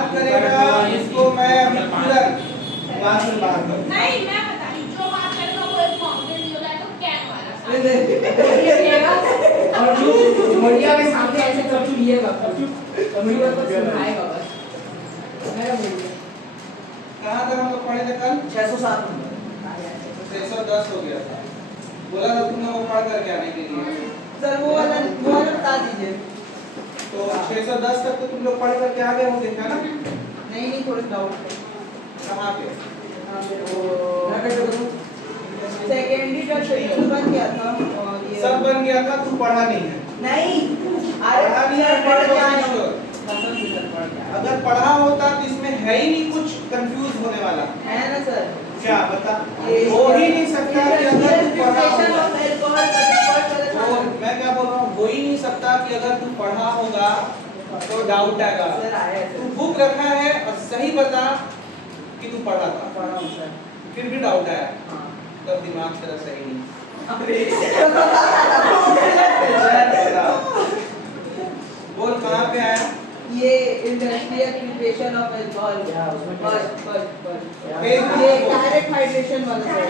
बात करेगा उसको मैं अभी पूरा क्लास में बाहर करूँ। नहीं मैं बता रही जो बात करेगा वो एक फाउंटेन नहीं होता है तो कैन वाला और जो बढ़िया के सामने ऐसे कर चुनिएगा तो मीडिया को सुनाएगा बस मेरा बोलिए कहाँ तक हम लोग पढ़े थे कल? 607 610 हो गया था। बोला था तुमने वो पढ़ करके आने के लिए। सर वो वाला बता दीजिए। तो 610 तक तो तुम लोग पढ़ करके आ गए होंगे, है ना? नहीं थोड़ा डाउट कहाँ पे? सेकेंडरी का शेड्यूल बन गया था और ये सब बन गया था, तू पढ़ा नहीं है। नहीं पढ़ा नहीं है, पढ़ लो। अगर पढ़ा होता तो इसमें है ही नहीं कुछ कंफ्यूज होने वाला। है ना सर? क्या बता? हो ही नहीं सकता कि अगर तू पढ़ा होगा। मैं क्या बोल रहा हूँ, हो ही नहीं सकता कि अगर तू पढ़ा होगा तो डाउट आएगा। तू बुक रखा है और सही बता कि तू पढ़ा था, फिर भी डाउट आया, तब दिमाग तेरा सही नहीं। बोल कहाँ पे आया? ये इंडस्ट्रियल प्रिपरेशन ऑफ अल्कोहल बस ये डायरेक्ट हाइड्रेशन वाला है।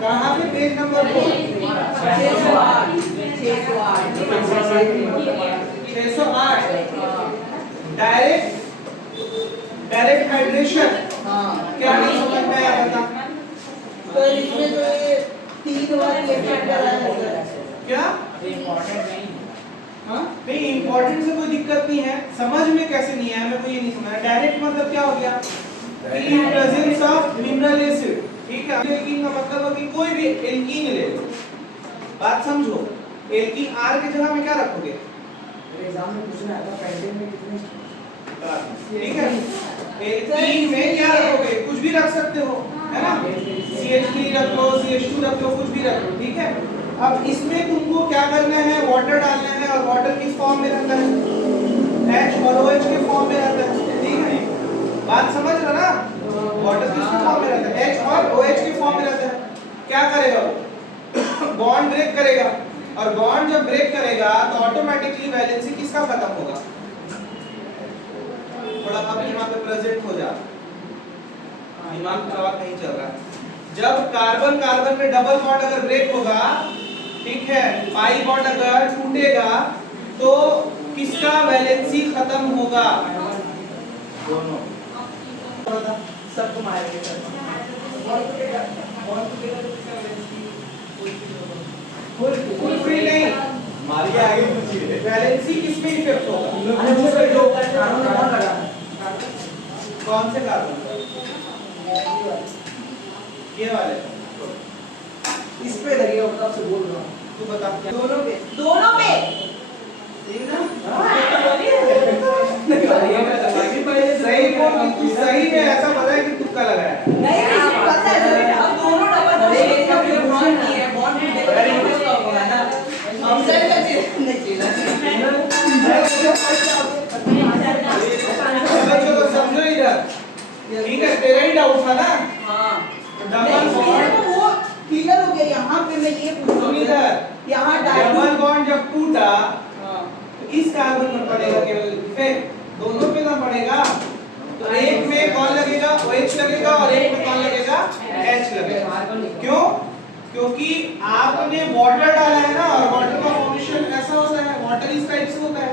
कहाँ पे पेज नंबर 608 डायरेक्ट हाइड्रेशन। क्या नहीं समझ में आया बता? तो इसमें जो ये 3 बार लेक्चर कराया है सर। क्या इम्पोर्टेंट नहीं? हाँ नहीं, इम्पोर्टेंट से कोई दिक्कत नहीं है, समझ में कैसे नहीं आया मेरे को ये नहीं समझ। डायरेक्ट मतलब क्या हो गया? In presence of mineral acid, ठीक है। एल्कीन का मतलब है कि कोई भी एल्कीन ले लो, बात समझो। एल्कीन आर की जगह में क्या रखोगे? एग्जाम में पूछना है तो पेंटिंग में कितने ठीक है, एल्कीन में क्या रखोगे? कुछ भी रख सकते हो, है ना? CH3 रख लो, CH2 रख लो, कुछ भी रख लो, ठीक है। अब इसमें तुमको क्या करना है? वाटर डालना है, और वाटर किस फॉर्म में रहता है? H और OH के फॉर्म में रहता है, ठीक है। बात समझ रहे ना? वाटर किसके फॉर्म में रहता है? H और OH के फॉर्म में रहता है। क्या करेगा वो? बॉन्ड ब्रेक करेगा, और बॉन्ड जब ब्रेक करेगा तो ऑटोमेटिकली वैलेंसी किसका खत्म होगा? थोड़ा अब यहाँ पे प्रेजेंट हो जा, दिमाग का बात नहीं चल रहा है। जब कार्बन कार्बन में डबल बॉन्ड अगर ब्रेक होगा, ठीक है, पाई बॉन्ड अगर टूटेगा तो किसका वैलेंसी खत्म होगा? दोनों सबको मारेंगे सर। कुछ भी नहीं, मारिए आगे पूछिए। वैलेंसी किसमें इफेक्ट होगा? कौन से कार्बन? ये वाले। इस पे लगे हो तब से बोल रहा हूँ। तू बता। दोनों पे सही बोल, तू सही में ऐसा बता है कि तुक्का लगाया है। नहीं पता है सर, अब दोनों डबल एक का भी बॉन्ड नहीं है, बॉन्ड भी देखो होगा ना। हम सर का चीज नहीं चलो समझो इधर, ठीक है। तेरा ही डाउट था ना? हाँ डबल बॉन्ड वो क्लियर हो गया। यहाँ पे मैं ये पूछ रहा हूँ इधर, यहाँ डबल बॉन्ड जब टूटा हाँ तो इस कार्बन पर पड़ेगा केवल इफेक्ट, दोनों पे ना पड़ेगा। तो एक में कौन लगेगा? OH लगेगा, और एक में कौन लगेगा? H लगेगा। क्यों? क्योंकि आपने वाटर डाला है ना, और वाटर का फॉर्मेशन ऐसा होता है, वाटर इस टाइप से होता है।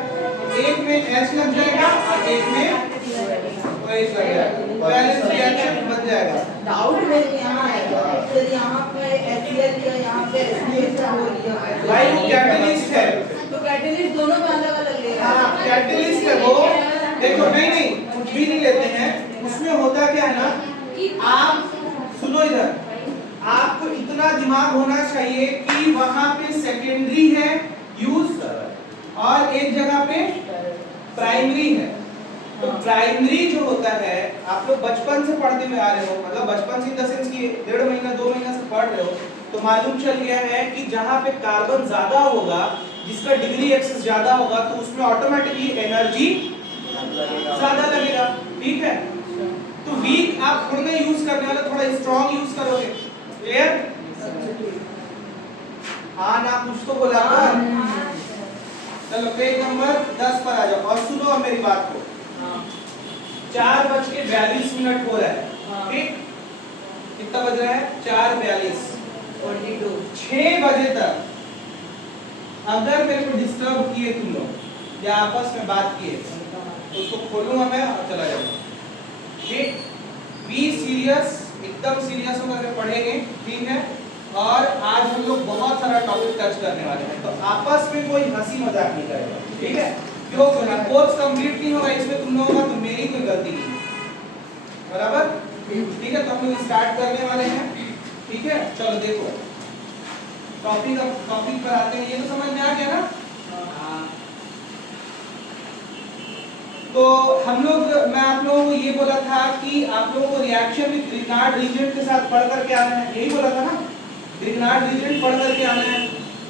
एक में H लग जाएगा और एक में OH लग जाएगा, बैलेंस रिएक्शन बन जाएगा। डाउट मेरे यहाँ है सर, यहाँ पे HCl या यहाँ पे HCl हो लिया भाई वो कैटलिस्ट है, तो कैटलिस्ट दोनों में अलग अलग लेगा। हाँ कैटलिस्ट है वो। देखो नहीं कुछ भी नहीं लेते हैं, उसमें होता क्या है ना, आप सुनो इधर, आपको इतना दिमाग होना चाहिए कि वहां पे सेकेंडरी है यूज, और एक जगह पे प्राइमरी है। तो प्राइमरी जो होता है, आप लोग बचपन से पढ़ते हुए आ रहे हो, मतलब बचपन से इन द सेंस कि 1.5 महीना 2 महीना से पढ़ रहे हो, तो मालूम चल गया है कि जहां पे कार्बन ज्यादा होगा, जिसका डिग्री एक्सेस ज्यादा होगा, तो उसमें ऑटोमेटिकली एनर्जी ज्यादा लगेगा, ठीक है। तो वीक आप थोड़ा यूज करने वाला, थोड़ा स्ट्रॉन्ग यूज करोगे। क्लियर? हाँ ना, कुछ तो बोला कर। चलो पेज नंबर 10 पर आ जाओ और सुनो अब मेरी बात को। 4:42 हो रहा है, ठीक? कितना बज रहा है? 4:42। 22 6 बजे तक अगर मेरे को डिस्टर्ब किए तुम लोग या आपस में बात किए तो उसको खोलूंगा मैं और चला जाऊंगा, ठीक? बी सीरियस, एकदम सीरियस होकर के पढ़ेंगे, ठीक है? और आज हम लोग बहुत सारा टॉपिक टच करने वाले हैं, तो आपस में कोई हंसी मजाक नहीं करेगा, ठीक है? क्यों? क्योंकि कोर्स कंप्लीट नहीं होगा इसमें तुम लोगों का, तो मेरी कोई गलती नहीं है, बराबर? ठीक है, तो हम लोग स्टार्ट करने वाले हैं, ठीक है? चलो देखो टॉपिक पर आते हैं। ये तो समझ में आ गया ना? तो हम लोग, मैं आप लोगों को ये बोला था कि आप लोगों को रिएक्शन विद ग्रिग्नार्ड रीजन के साथ पढ़ करके आना है, यही बोला था ना? ग्रिग्नार्ड रीजन पढ़ करके आना है।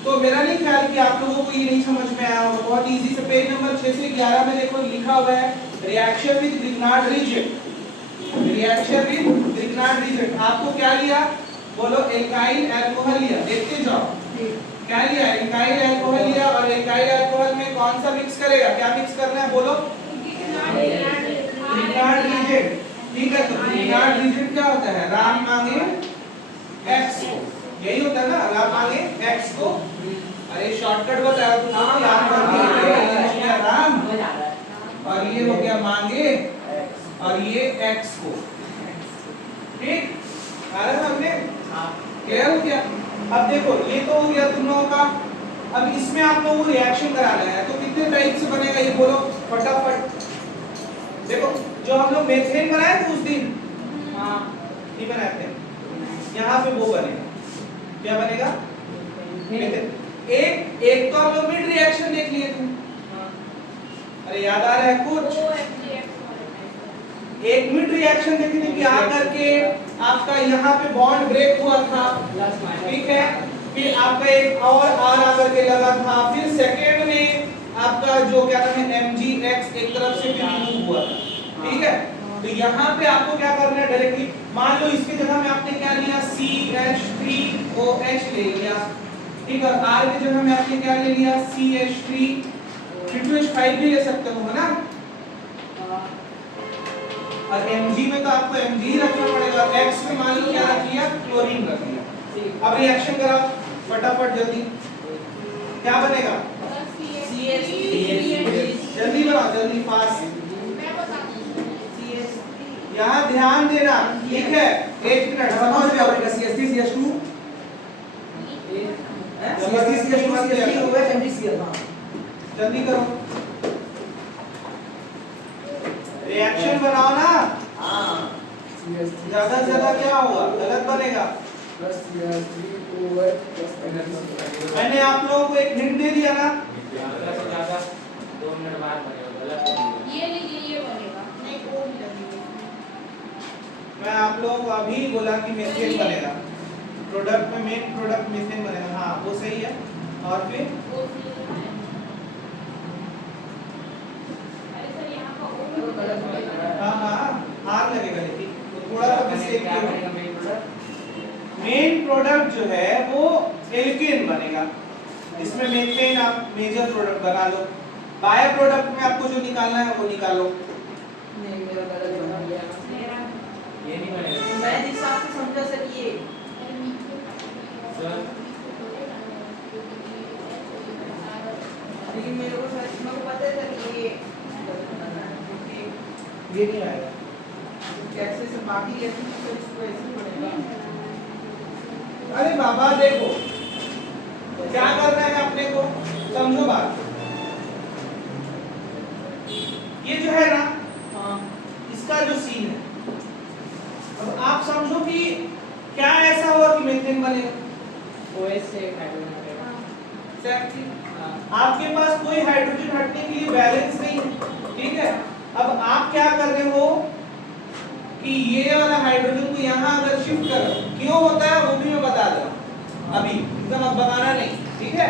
तो मेरा नहीं ख्याल कि आप लोगों को ये नहीं समझ में आया होगा, बहुत इजी से पेज नंबर 6 से 11 में देखो लिखा हुआ है reaction with Grignard reason. Reaction with Grignard reason आपको क्या लिया? बोलो एल्काइल अल्कोहल लिया, देखते जाओ क्या लिया? एल्काइल अल्कोहल लिया, और एल्काइल अल्कोहल में कौन सा मिक्स करेगा? क्या मिक्स करना है बोलो? ग्रिग्नार्ड रीजन, ठीक है? तो ग्रिग्नार्ड रीजन क्या होता है? राम मांगे एक्स को, यही होता है ना? राम मांगे एक्स को। अरे शॉर्टकट बताया तुम लोग, याद कर लिया। राम और ये हो गया मांगे और ये एक्स को, ठीक? आ रहा हमने क्लियर हो गया? अब देखो ये तो हो गया तुम लोगों का। अब इसमें आप लोगों को रिएक्शन कराना है, तो कितने टाइप से बनेगा ये बोलो फटाफट। देखो जो हम लोग मेथेन बनाए थे उस दिन, नहीं बनाए थे, यहाँ पे वो बनेगा, क्या बनेगा? मेथेन। एक तो हम लोग मिड रिएक्शन देख लिए थे, अरे याद आ रहा है कुछ? एक मिड रिएक्शन देखे थे कि आकर के आपका यहाँ पे बॉन्ड ब्रेक हुआ था, ठीक है? फिर आपका एक और आर आकर के लगा था, फिर सेकेंड में आपका जो क्या नाम है MgX एक तरफ से फिर रिमूव हुआ था, ठीक है? तो यहाँ पे आपको क्या करना है डायरेक्टली, मान लो इसकी जगह में आपने क्या लिया? CH3OH ले लिया, ठीक है? R की जगह में आपने क्या ले लिया? CH3, H5 भी ले सकते हो, है ना? और Mg में तो आपको Mg ही रखना पड़ेगा। X में मान लो क्या रख लिया? क्लोरीन रख लिया। अब रिएक्शन कराओ फटाफट जल्दी, क्या बनेगा? जल्दी बनाओ, जल्दी फास्ट। यहाँ ध्यान देना, ठीक है? 1 मिनट समझ में आएगा। CH3 CH2 जल्दी करो, रिएक्शन बनाओ ना। ज्यादा से ज्यादा क्या होगा? गलत बनेगा। मैंने आप लोगों को एक हिंट दे दिया ना? ज्यादा से ज्यादा 2 मिनट बाद बनेगा, गलत बनेगा। ये लीजिए, ये बनेगा नहीं, वो भी लगेगा। मैं आप लोगों को अभी बोला कि मीथेन बनेगा, प्रोडक्ट में मेन प्रोडक्ट मीथेन बनेगा। हाँ वो सही है। और फिर हाँ आर लगेगा, लेकिन थोड़ा सा मिस्टेक। मेन प्रोडक्ट जो है वो एल्केन बनेगा, इसमें मीथेन आप मेजर प्रोडक्ट बना लो। बाय प्रोडक्ट में आपको जो निकालना है वो निकालो। नहीं मेरा गलत बना लिया, ये नहीं बनेगा मैं जिस हिसाब से समझा सर ये सर। लेकिन मेरे को सर मेरे को पता है सर ये नहीं आएगा। कैसे से बाकी लेकिन तो इसको ऐसे ही बनेगा। अरे बाबा देखो क्या करना है अपने को, समझो बात। ये जो है ना, इसका जो सीन है, अब आप समझो कि क्या ऐसा हुआ कि मीथेन बनेगा? OH से हाइड्रोजन हटेगा। एग्जैक्टली, आपके पास कोई हाइड्रोजन हटने के लिए बैलेंस नहीं है, ठीक है? अब आप क्या कर रहे हो कि ये वाला हाइड्रोजन को यहाँ अगर शिफ्ट करो, क्यों होता है वो भी मैं बता रहा हूँ अभी, एकदम अब बताना नहीं, ठीक है?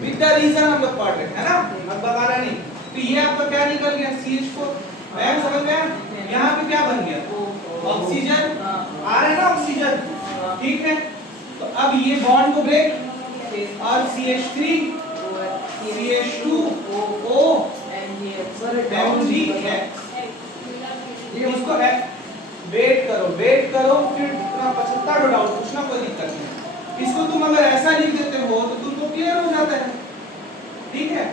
विद द रीजन हम लोग पढ़ रहे हैं, है ना? अब बताना नहीं। तो ये आपका क्या निकल गया? CH4। मैं समझ गया? यहाँ पे क्या बन गया? ऑक्सीजन आ रहा है ना, ऑक्सीजन, ठीक है? तो अब ये बॉन्ड को ब्रेक और CH3 CH2 है इसको है वेट करो फिर 75 डाउट पूछना, कोई दिक्कत नहीं। इसको तुम अगर ऐसा लिख देते हो तो तुमको क्लियर हो जाता है, ठीक है।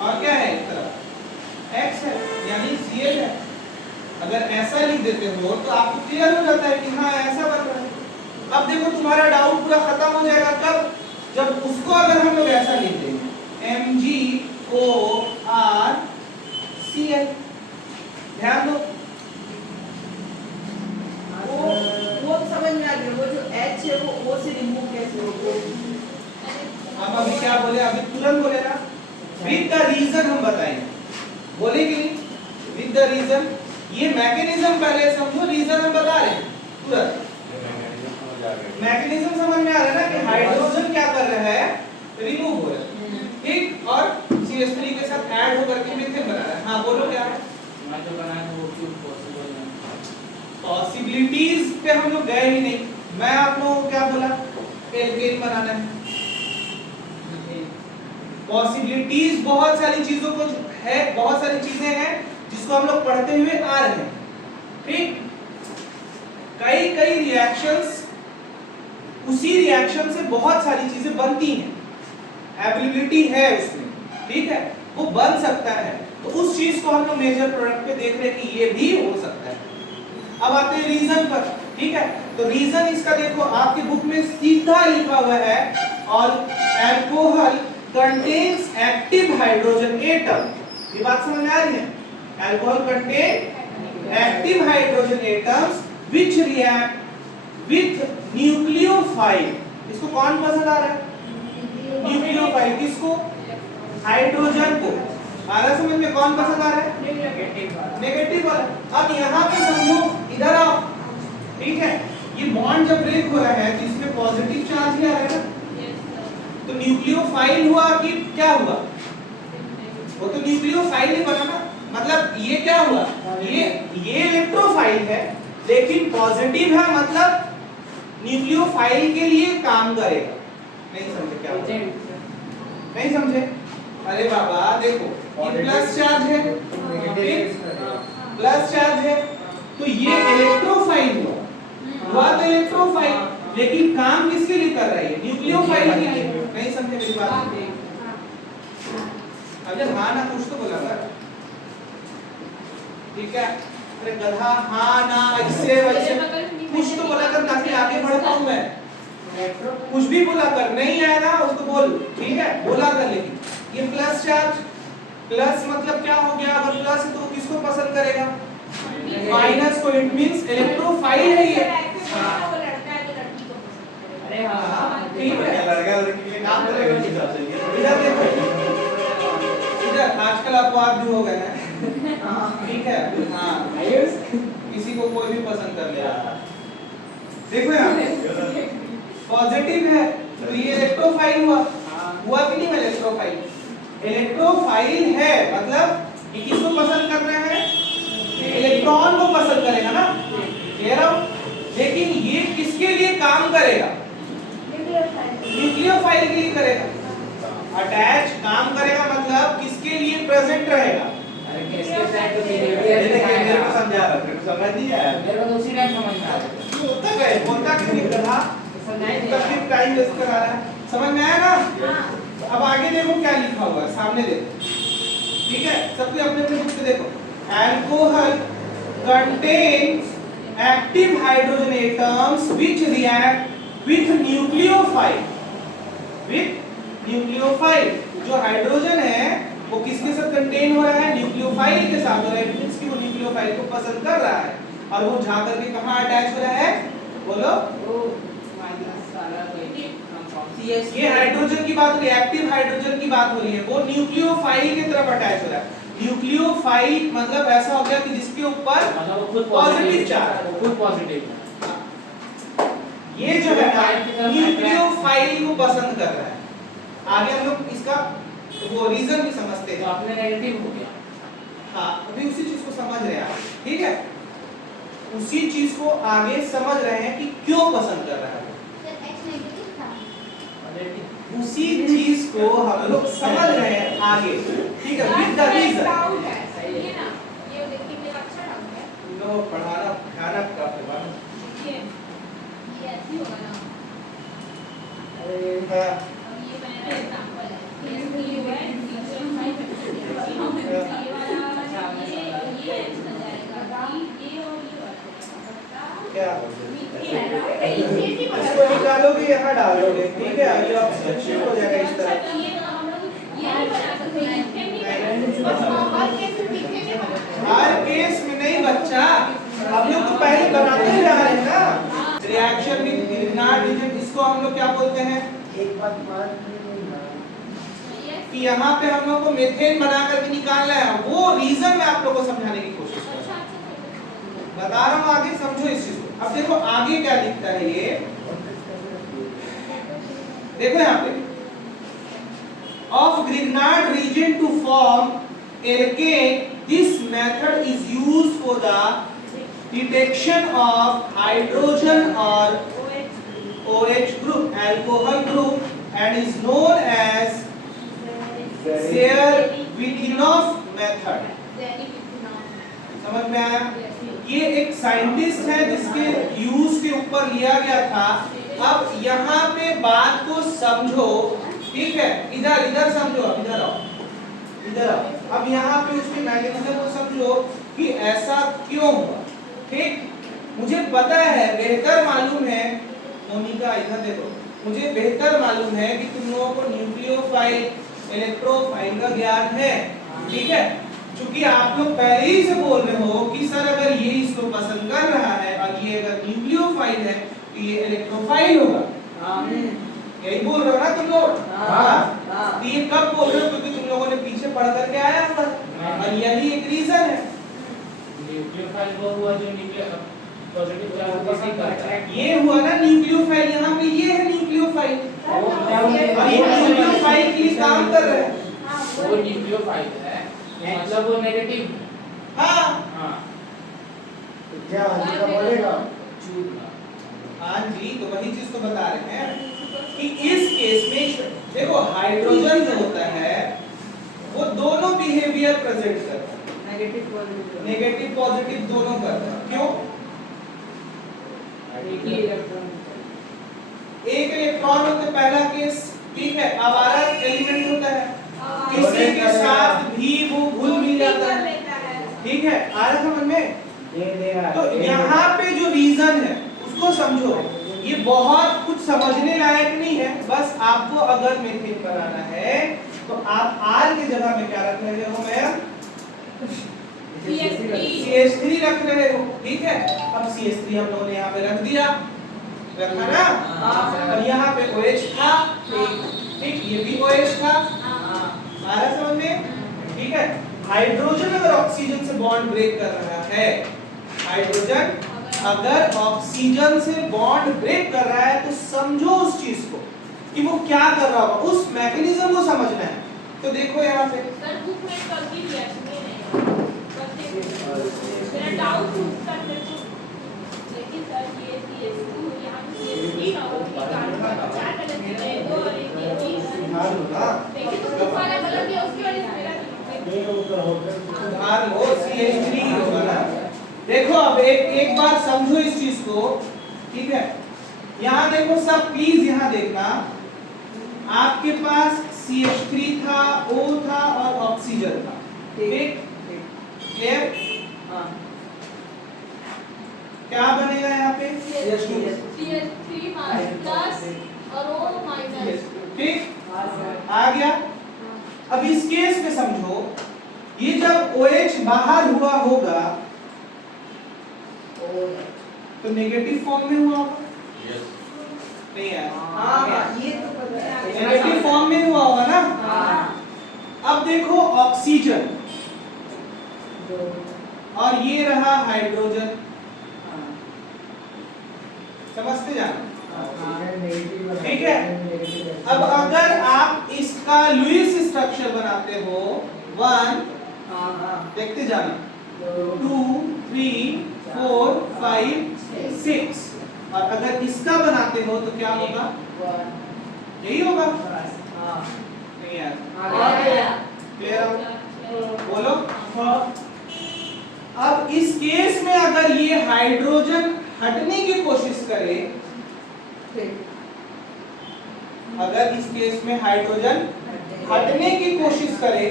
और क्या है इस तरफ x है यानी CL है, अगर ऐसा लिख देते हो तो आपको क्लियर हो जाता है कि हाँ ऐसा बन रहा है। अब देखो तुम्हारा डाउट पूरा खत्म हो जाएगा कब, जब उसको अगर हम लोग ऐसा लिख देंगे MgORCl, ध्यान दो वो समझ में आ गया, वो जो H है वो O से रिमूव कैसे होगा। अब अभी क्या बोले, अभी तुरंत बोले ना विद द रीजन हम बताएंगे, बोले कि नहीं विद द रीजन। ये मैकेनिज्म पहले समझो, रीजन हम बता रहे हैं तुरंत। मैकेनिज्म समझ में आ रहा है ना कि हाइड्रोजन क्या कर रहा है, रिमूव हो रहा है, ठीक, और CH3 के साथ ऐड होकर के मीथेन बना रहा है। हाँ बोलो क्या है, मैं जो बनाया वो क्यों पॉसिबल है? पॉसिबिलिटीज पे हम लोग गए ही नहीं। मैं आप लोगों को क्या बोला, एल्केन बनाना है। पॉसिबिलिटीज बहुत सारी चीजों को है, बहुत सारी चीजें हैं जिसको हम लोग पढ़ते हुए आ रहे हैं, ठीक। कई कई रिएक्शंस, उसी रिएक्शन से बहुत सारी चीजें बनती हैं, एबिलिटी है उसमें, ठीक है, वो बन सकता है। तो उस चीज को हम लोग मेजर प्रोडक्ट पे देख रहे हैं कि ये भी हो सकता है। अब आते हैं रीजन पर, ठीक है। तो रीजन इसका देखो आपके बुक में सीधा लिखा हुआ है, और alcohol contains active hydrogen atom. ये बात समझ में आ रही है, alcohol contain active hydrogen atoms which react with nucleophile. इसको कौन पसंद आ रहा है, न्यूक्लियोफाइल, किसको, हाइड्रोजन को। आ रहा समझ में, कौन पसंद आ रहा है, नेगेटिव वाला। अब यहाँ पे समझो, इधर आओ, ठीक है। ये बॉन्ड जब ब्रेक हो रहा है तो इसमें पॉजिटिव चार्ज ही आ रहा है ना, तो न्यूक्लियोफाइल हुआ कि क्या हुआ, वो तो न्यूक्लियोफाइल ही बना ना। मतलब ये क्या हुआ, ये इलेक्ट्रोफाइल है लेकिन पॉजिटिव है, मतलब न्यूक्लियोफाइल के लिए काम करेगा। नहीं समझे क्या हुआ? नहीं समझे? अरे बाबा देखो, ये प्लस चार्ज है, प्लस चार्ज है, तो ये इलेक्ट्रोफाइल हुआ तो इलेक्ट्रोफाइल, लेकिन काम किसके लिए कर रहा है, न्यूक्लियोफाइल के लिए। नहीं समझे मेरी बात? अरे हाँ ना, कुछ तो बोला था, ठीक है। अरे गधा, हाँ ना, इससे वैसे कुछ तो बोला कर ताकि आगे बढ़ पाऊं मैं। कुछ भी बोला कर, नहीं आया ना उसको बोल, ठीक है, बोला कर। लेकिन ये प्लस चार्ज, प्लस मतलब क्या हो गया, अगर प्लस है तो किसको पसंद करेगा, माइनस को। इट मींस इलेक्ट्रोफाइल है ये। अरे हाँ ठीक है, लड़का लड़की के काम करेगा। इधर देखो, इधर आजकल अपवाद भी हो गए हैं, ठीक है। हाँ, किसी को कोई भी पसंद कर लिया। देखो यहाँ पॉजिटिव है तो ये इलेक्ट्रोफाइल हुआ, हुआ कि नहीं इलेक्ट्रोफाइल। इलेक्ट्रोफाइल है मतलब ये किसको पसंद कर रहे हैं, इलेक्ट्रॉन को पसंद करेगा ना, क्लियर हो। लेकिन ये किसके लिए काम करेगा, न्यूक्लियोफाइल के लिए करेगा। अटैच काम करेगा मतलब किसके लिए प्रेजेंट रहेगा। अरे कैसे साइड तो मेरे को समझा रहा है, समझ नहीं आया। मेरे को तो उसी टाइम समझ में आ रहा होता है, बोलता क्यों नहीं कहा, तकलीफ टाइम वेस्ट करा रहा है। समझ में आया ना। अब आगे देखो क्या लिखा हुआ है, सामने देखो, ठीक है। सबके अपने अपने बुक से देखो। Alcohol contains active hydrogen atoms which react with nucleophile. With nucleophile, जो हाइड्रोजन है वो किसके साथ कंटेन हो रहा है, न्यूक्लियोफाइल के साथ हो रहा है। इट मींस कि वो न्यूक्लियोफाइल को पसंद कर रहा है, और वो जा करके कहां अटैच हो रहा है, बोलो। ये हाइड्रोजन की बात, रिएक्टिव हाइड्रोजन की बात हो रही है, वो न्यूक्लियोफाइल की तरफ अटैच हो रहा है। न्यूक्लियोफाइल मतलब ऐसा हो गया कि जिसके ऊपर मतलब वो खुद पॉजिटिव चार्ज, वो खुद पॉजिटिव ये जो है ना न्यूक्लियोफाइल को पसंद कर रहा है। आगे हम लोग इसका वो रीजन भी समझते तो हैं। अपने नेगेटिव हो गया। हाँ, अभी उसी चीज को समझ रहे हैं आप, ठीक है। उसी चीज को आगे समझ रहे हैं कि क्यों पसंद कर रहा है। X नेगेटिव था। पॉजिटिव उसी चीज को हम लोग समझ रहे हैं आगे, ठीक है, विद द रीजन। डाउट है ये ना, ये देखिए मेरा अच्छा डाउट है। नो पढ़ाना भयानक का बात ये ऐसी होगा ना, है। अब ये मेरा एग्जांपल है, ये हुआ है टीचर फाइल ये ऐसा जाएगा कि ये और ये वाला क्या इसी इसको निकालोगे यहाँ डालोगे, ठीक है, ये ऑप्शन शिफ्ट हो जाएगा इस तरह। ये तो हम लोग ये नहीं बना सकते, लिखे नहीं बना सकते, हर केस में लिखे नहीं बना सकते। हर केस में नहीं बच्चा, हम लोग तो पहले बनाते ही जा रहे हैं ना। रिएक्शन विद ग्रिग्नार्ड रीजन, इसको हम लोग क्या बोलते हैं? एक बात मान कि यहाँ पे हम लोग को मीथेन बना करके निकालना है, वो रीजन मैं आप लोगों को समझाने की कोशिश कर रहा हूँ। बता रहा हूँ, आगे समझो इस चीज को। अब देखो आगे क्या लिखता है ये, देखो यहाँ पे, of Grignard reagent to form alkene, this method is used for the detection of hydrogen और OH group, alcohol group, and is known as Sayre-Vitinov method। समझ में आया? ये एक साइंटिस्ट है जिसके यूज के ऊपर लिया गया था। अब यहाँ पे बात को समझो, ठीक है, इधर इधर समझो, इधर आओ, इधर आओ। अब यहाँ पे उसके मैकेनिज्म को समझो कि ऐसा क्यों हुआ, ठीक? मुझे पता है, बेहतर मालूम है, मोनिका इधर देखो, मुझे बेहतर मालूम है कि तुम लोगों को न्यूक्लियोफाइल, इलेक्ट्रोफाइल का ज्ञान है, ठीक है, क्योंकि आप लोग पहले ही से बोल रहे हो कि सर अगर ये इसको पसंद कर रहा है और ये अगर न्यूक्लियोफाइल है तो ये इलेक्ट्रोफाइल होगा। यही बोल रहे हो ना तुम लोग? हाँ। तो ये कब बोल रहे हो? क्योंकि तुम लोगों ने पीछे पढ़ करके आया था, और यही एक रीजन है। न्यूक्लियोफाइल वो हुआ जो न्यूक्लियर पॉजिटिव चार्ज को सी करता है। ये हुआ ना न्यूक्लियोफाइल, यहाँ पे ये है न्यूक्लियोफाइल, और ये न्यूक्लियोफाइल के लिए काम कर रहे हैं। वो न्यूक्लियोफाइल है, मतलब वो नेगेटिव। हाँ हाँ क्या आगे बोलेगा? हाँ जी, तो वही चीज तो बता रहे हैं कि इस केस में देखो हाइड्रोजन जो होता है वो दोनों बिहेवियर प्रेजेंट करता है, नेगेटिव पॉजिटिव दोनों करता है। क्यों? एक इलेक्ट्रॉन होता है पहला केस, ठीक है, आवारा एलिमेंट होता है, किसी के साथ भी वो घुल मिल जाता है, ठीक है, आ रहा समझ में? तो यहाँ पे जो रीजन है उसको समझो, ये बहुत कुछ समझने लायक नहीं है, बस आपको अगर मीथेन बनाना है तो आप आर की जगह में क्या रख रहे हो मैम? CH3 रख रहे हो, ठीक है। अब CH3 हम लोगों ने यहाँ पे रख दिया, रखा ना, और यहाँ पे OH था, ठीक, ये भी OH था, आ रहा समझ में? ठीक है, हाइड्रोजन अगर ऑक्सीजन से बॉन्ड ब्रेक कर रहा है, हाइड्रोजन अगर ऑक्सीजन से बॉन्ड ब्रेक कर रहा है तो समझो उस चीज को कि वो क्या कर रहा होगा, उस मैकेनिज्म को समझना है। तो देखो यहाँ पे सर बुक में कर दी रिएक्शन नहीं मेरा डाउट उसका लेकिन सर ये CH2 यहाँ पे CH3 और चार कलर के दो और एक देखिए तो बुक वाला कलर दिया उसकी वजह से मेरा सुधार लो, CH3 होगा ना। देखो अब एक बार समझो इस चीज को, ठीक है, यहाँ देखो सब प्लीज यहाँ देखना, आपके पास CH3 था, O था और ऑक्सीजन था, ठीक, क्लियर? क्या बनेगा यहाँ पे? CH3 प्लस और O माइनस, ठीक, आ गया। अब इस केस में समझो, ये जब OH बाहर हुआ होगा तो नेगेटिव फॉर्म में हुआ होगा, नहीं है? ये तो पता है। नेगेटिव फॉर्म में हुआ होगा ना। अब देखो ऑक्सीजन और ये रहा हाइड्रोजन, समझते जाना, ठीक है। अब अगर आप इसका लुईस स्ट्रक्चर बनाते हो 1, देखते जाना, 2, 3, 4, 5, 6, और अगर इसका बनाते हो तो क्या होगा? यही होगा। हाँ नहीं यार आ गया क्लियर बोलो। अब इस केस में अगर ये हाइड्रोजन हटने की कोशिश करे, ठीक अगर इस केस में हाइड्रोजन हटने की कोशिश करे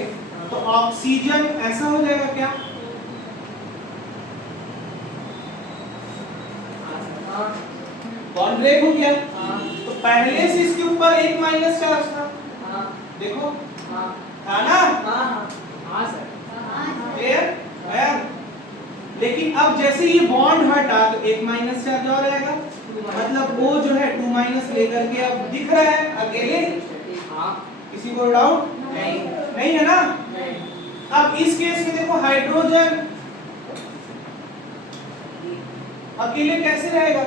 तो ऑक्सीजन ऐसा हो जाएगा क्या? हाँ बॉन्ड ब्रेक हो गया। हाँ तो पहले से इसके ऊपर एक माइनस चार्ज था, हाँ देखो हाँ था ना? हाँ हाँ सर क्लियर है? लेकिन अब जैसे ये बॉन्ड हटा तो एक माइनस चार्ज और आएगा, मतलब वो जो है 2 माइनस लेकर के अब दिख रहा है अकेले। हाँ किसी को डाउट नहीं नहीं है ना? नहीं अब इस केस में देखो हाइड्रोजन अकेले कैसे रहेगा?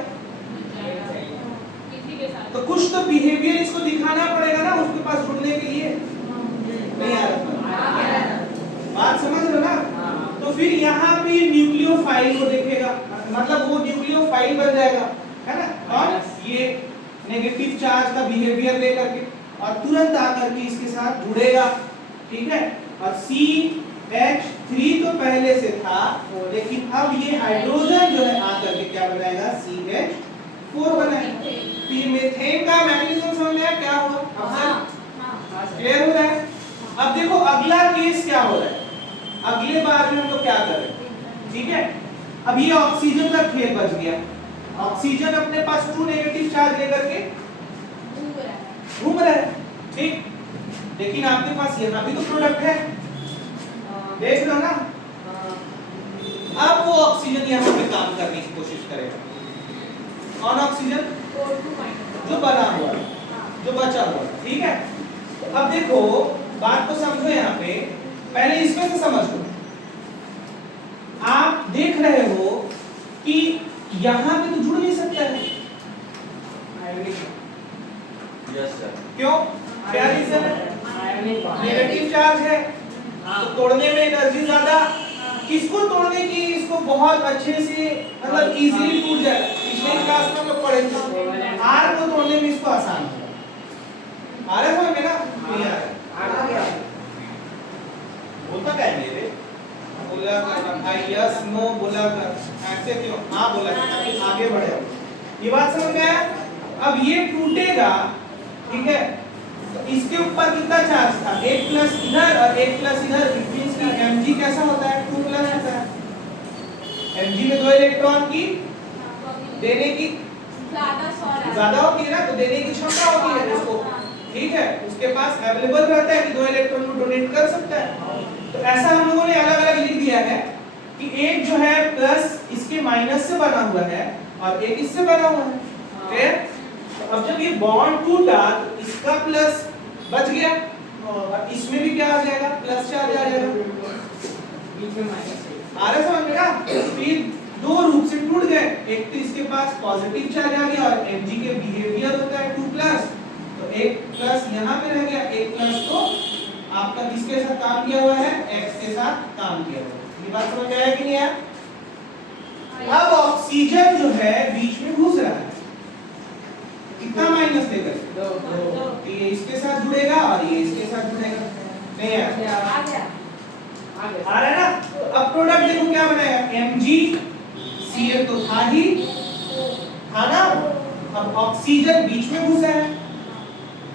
किसी के साथ तो कुछ तो बिहेवियर इसको दिखाना पड़ेगा ना उसके पास जुड़ने के लिए। नहीं आ रहा बात समझ लो ना? तो फिर यहाँ पे न्यूक्लियोफाइल को देखेगा, मतलब वो न्यूक्लियोफाइल बन जाएगा, है ना? और ये नेगेटिव चार्ज का बिहेवियर लेकर के और तुरंत आकर के इसके साथ जुड़ेगा, ठीक है? और CH3 तो पहले से था, लेकिन अब ये हाइड्रोजन जो है आकर के क्या बनाएगा? CH4 बनाएगा। तो ये मीथेन का मैकेनिज्म समझ में आया क्या हुआ? अब सब क्लियर हो रहा है? अब देखो अगला केस क्या हो रहा है, अगले बार में हम लोग क्या कर रहे हैं, ठीक है? अब ये ऑक्सीजन का खेल बच गया। ऑक्सीजन अपने पास 2 नेगेटिव चार्ज लेकर के घूम रहा है, ठीक? लेकिन आपके पास यहाँ भी तो प्रोडक्ट है, देख लो ना? अब वो ऑक्सीजन यहाँ पे काम करने की कोशिश करेगा। कौन ऑक्सीजन? जो बना हुआ, जो बचा हुआ, ठीक है? अब देखो बात को समझो, यहाँ पे पहले इसमें से समझ लो। आप देख रहे हो कि यहाँ पे तो जुड़ नहीं सकता है, यस सर। क्यों? क्या रीजन है? नेगेटिव चार्ज है, तो तोड़ने में एनर्जी ज्यादा। किसको तोड़ने की? इसको बहुत अच्छे से, मतलब इजीली टूट जाएगा। पिछले क्लास में हम लोग पढ़े थे, आर को तोड़ने में इसको आसान है। आ रहा है समझ में ना? नहीं आ रहा आ गया बोलता क्या है मेरे? बोला कर भाई, यस नो बोला कर, ऐसे क्यों? हाँ बोला कर, आगे बढ़े। ये बात समझ में आया? अब ये टूटेगा, ठीक है? तो इसके ऊपर कितना चार्ज था? 1 प्लस इधर और 1 प्लस इधर, इट मींस कि Mg कैसा होता है? 2 प्लस होता है। Mg में 2 इलेक्ट्रॉन की देने की ज्यादा होती है ना, तो देने की क्षमता होती है उसको, ठीक है? उसके पास अवेलेबल रहता है कि 2 इलेक्ट्रॉन को डोनेट कर सकता है। तो ऐसा हम लोगों ने अलग अलग लिख दिया है कि एक जो है प्लस इसके माइनस से बना हुआ है और एक इससे बना हुआ है, क्लियर? तो अब जब ये बॉन्ड टूटा तो इसका प्लस बच गया और इसमें भी क्या आ जाएगा? प्लस चार्ज आ जाएगा। बीच में माइनस आ रहा समझ में ना? फिर 2 रूप से टूट गए, एक तो इसके पास पॉजिटिव चार्ज आ गया और Mg के बिहेवियर होता है 2 प्लस, तो एक प्लस यहाँ पे रह गया, एक प्लस तो आपका किसके साथ काम किया हुआ है? X के साथ काम किया हुआ है। ये बात समझ में आया कि नहीं आया? अब ऑक्सीजन जो है बीच में घुस रहा है, कितना माइनस लेकर? तो ये इसके साथ जुड़ेगा और ये इसके साथ जुड़ेगा। नहीं आया? आ गया आ रहा है ना? तो अब प्रोडक्ट देखो क्या बनाएगा? MgCl तो था ही, था ना? अब ऑक्सीजन बीच में घुसा है,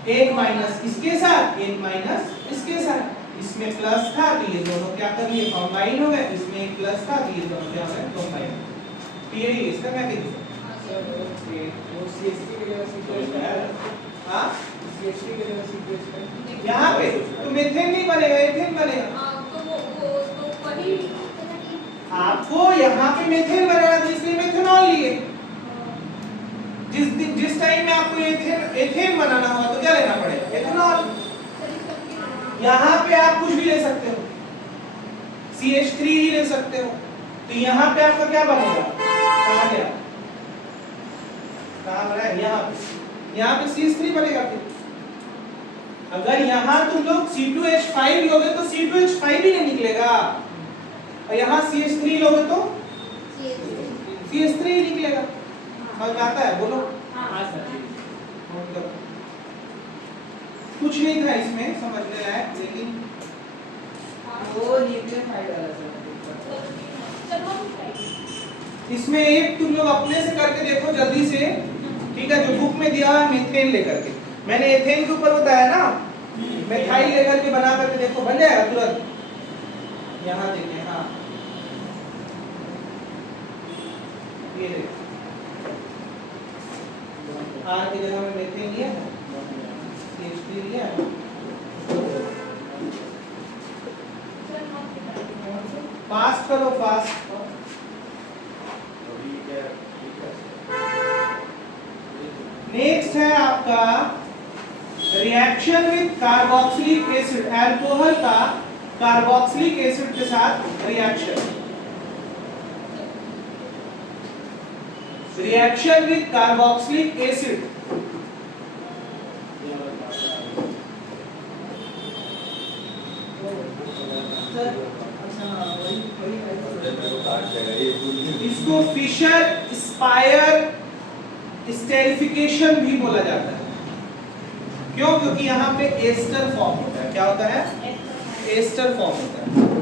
एक माइनस इसके साथ, एक माइनस इसके साथ। इसमें प्लस था तो ये दोनों क्या कर लिए? कंबाइन हो गए। इसमें एक प्लस था तो ये दोनों क्या हो गए? कंबाइन। तो यही इसका मैकेनिज्म। वो CH3 के लिए सीक्वेंस है। हाँ, CH3 के लिए सीक्वेंस है। यहाँ पे तो मीथेन नहीं बनेगा, एथेन बनेगा। तो वही आपको यहाँ पे मीथेन बनाना था, इसलिए मेथनॉल लिए। जिस टाइम में आपको एथेन बनाना हुआ तो क्या लेना पड़ेगा? एथेनॉल। यहाँ पे आप कुछ भी ले सकते हो, CH3 ही ले सकते हो। तो यहाँ पे आपका क्या बनेगा? कहाँ गया? कहाँ बना है? यहाँ पे CH3 बनेगा। फिर अगर यहाँ तुम लोग C2H5 लोगे तो C2H5 ही नहीं निकलेगा, और यहाँ CH3 लोगे तो CH3 ही निकलेगा। समझ में आता है? बोलो। हाँ सर। कुछ नहीं था इसमें समझने लायक, लेकिन वो न्यूक्लियोफाइल वाला था। इसमें एक तुम लोग अपने से करके देखो जल्दी से, ठीक है? जो बुक में दिया है मीथेन लेकर के, मैंने एथेन के ऊपर बताया ना, मिथाइल लेकर के बना करके देखो, बन जाएगा तुरंत। यहाँ देखिए, हाँ ये देखो, आर की जगह में मीथेन लिया है, CH3 लिया है। फास्ट करो, फास्ट। नेक्स्ट है आपका reaction with carboxylic acid, alcohol का कार्बोक्सिलिक एसिड के साथ reaction. Reaction with carboxylic acid, इसको फिशर स्पायर स्टेरिफिकेशन भी बोला जाता है। क्यों? क्योंकि यहाँ पे एस्टर फॉर्म होता है। क्या होता है? एस्टर फॉर्म होता है।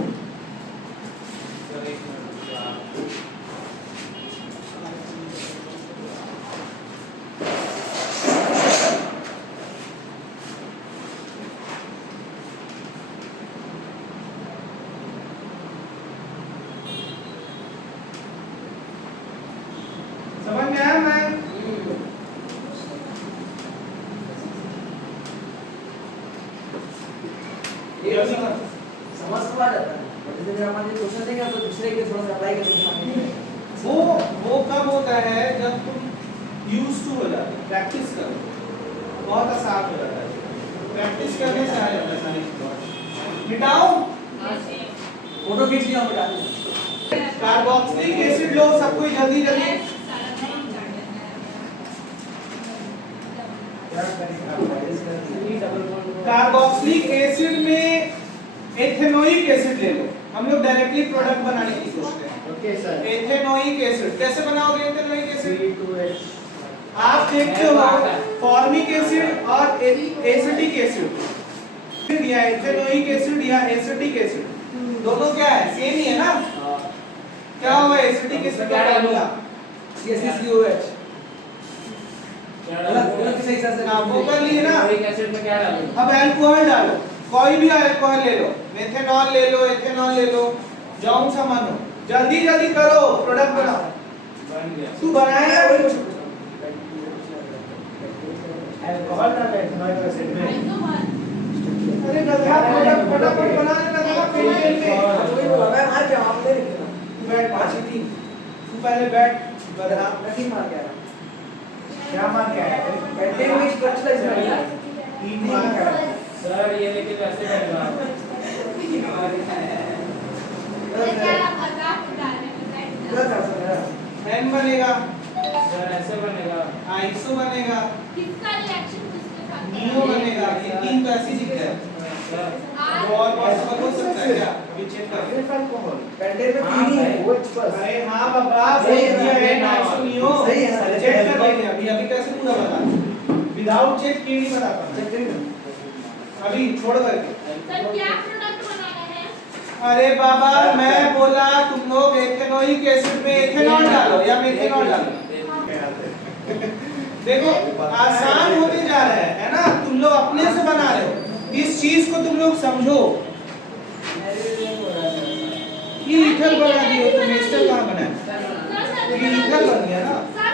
समझ में आया? मैं समझ तो आ जाता है, बट जैसे हमारे क्वेश्चन देंगे तो दूसरे के थोड़ा सा अप्लाई करके वो कब होता है? जब तुम यूज टू हो जाते, प्रैक्टिस करो, बहुत आसान हो जाता है। प्रैक्टिस करने से आ जाता है सारी चीजें। मिटाओ, फोटो खींच लिया बेटा। कार्बोक्सिलिक एसिड लो, सब कोई जल्दी जल्दी। कार्बोक्सिलिक एसिड में एथेनोइक एसिड ले लो। हम लोग डायरेक्टली प्रोडक्ट बनाने की सोचते हैं। Okay sir. एथेनोइक एसिड कैसे बनाओगे? एथेनोइक एसिड C2H आप देखते हो फॉर्मिक एसिड और एसिटिक एसिड, या एथेनोइक एसिड या एसिटिक एसिड, दोनों क्या है? सेम ही है ना? क्या होगा एसिटिक एसिड का फॉर्मूला? CH3COH। वो कर लिए ना। एसिड में क्या डालोगे? अब अल्कोहल डालो, कोई भी अल्कोहल ले लो, मेथनॉल ले लो, एथेनॉल ले लो, जौन सा मन हो, जल्दी जल्दी करो, प्रोडक्ट बनाओ। बन गया। तू बनाएगा वही। अल्कोहल डाला इथेनॉइक एसिड में। अरे गधा, प्रोडक्ट फटाफट बनाने लगा पेन में। वही बोला मैं, मार के आप ले लिखना। तू बैठ 5 ही 3, तू पहले बैठ गधा। नहीं मार के आया। क्या मान के आया? बैठे हुए स्ट्रक्चर इसमें 3 मान के आया। सर ये लेके कैसे करेगा? एन बनेगा, सर ऐसे बनेगा। आइसो बनेगा, किसका रिएक्शन किसके साथ नियो बनेगा। ये तीन तो ऐसे ही दिखता है। सर तो और पॉसिबल हो सकता है क्या? अभी चेक कर। अल्कोहल। बैठे में तीन ही है। OH बस। अरे हाँ बाबा, सही दिया है ना, आइसो नियो। सही है सर। चेक कर लेंगे अभी। अभी कैसे पूरा बता? विदाउट चेक क्यों नहीं बता पाता? चेक करिए ना। अभी छोड़ करके। सर क्या प्रोडक्ट बनाना है? अरे बाबा, मैं बोला तुम लोग एथेनोइक एसिड में एथेनॉल डालो या मेथेनॉल डालो। देखो आसान होते जा रहा है ना? तुम लोग अपने से बना रहे हो, इस चीज को तुम लोग समझो। ये इथर बना दिए तो एस्टर कहाँ बना है? ये इथर बन गया ना? सर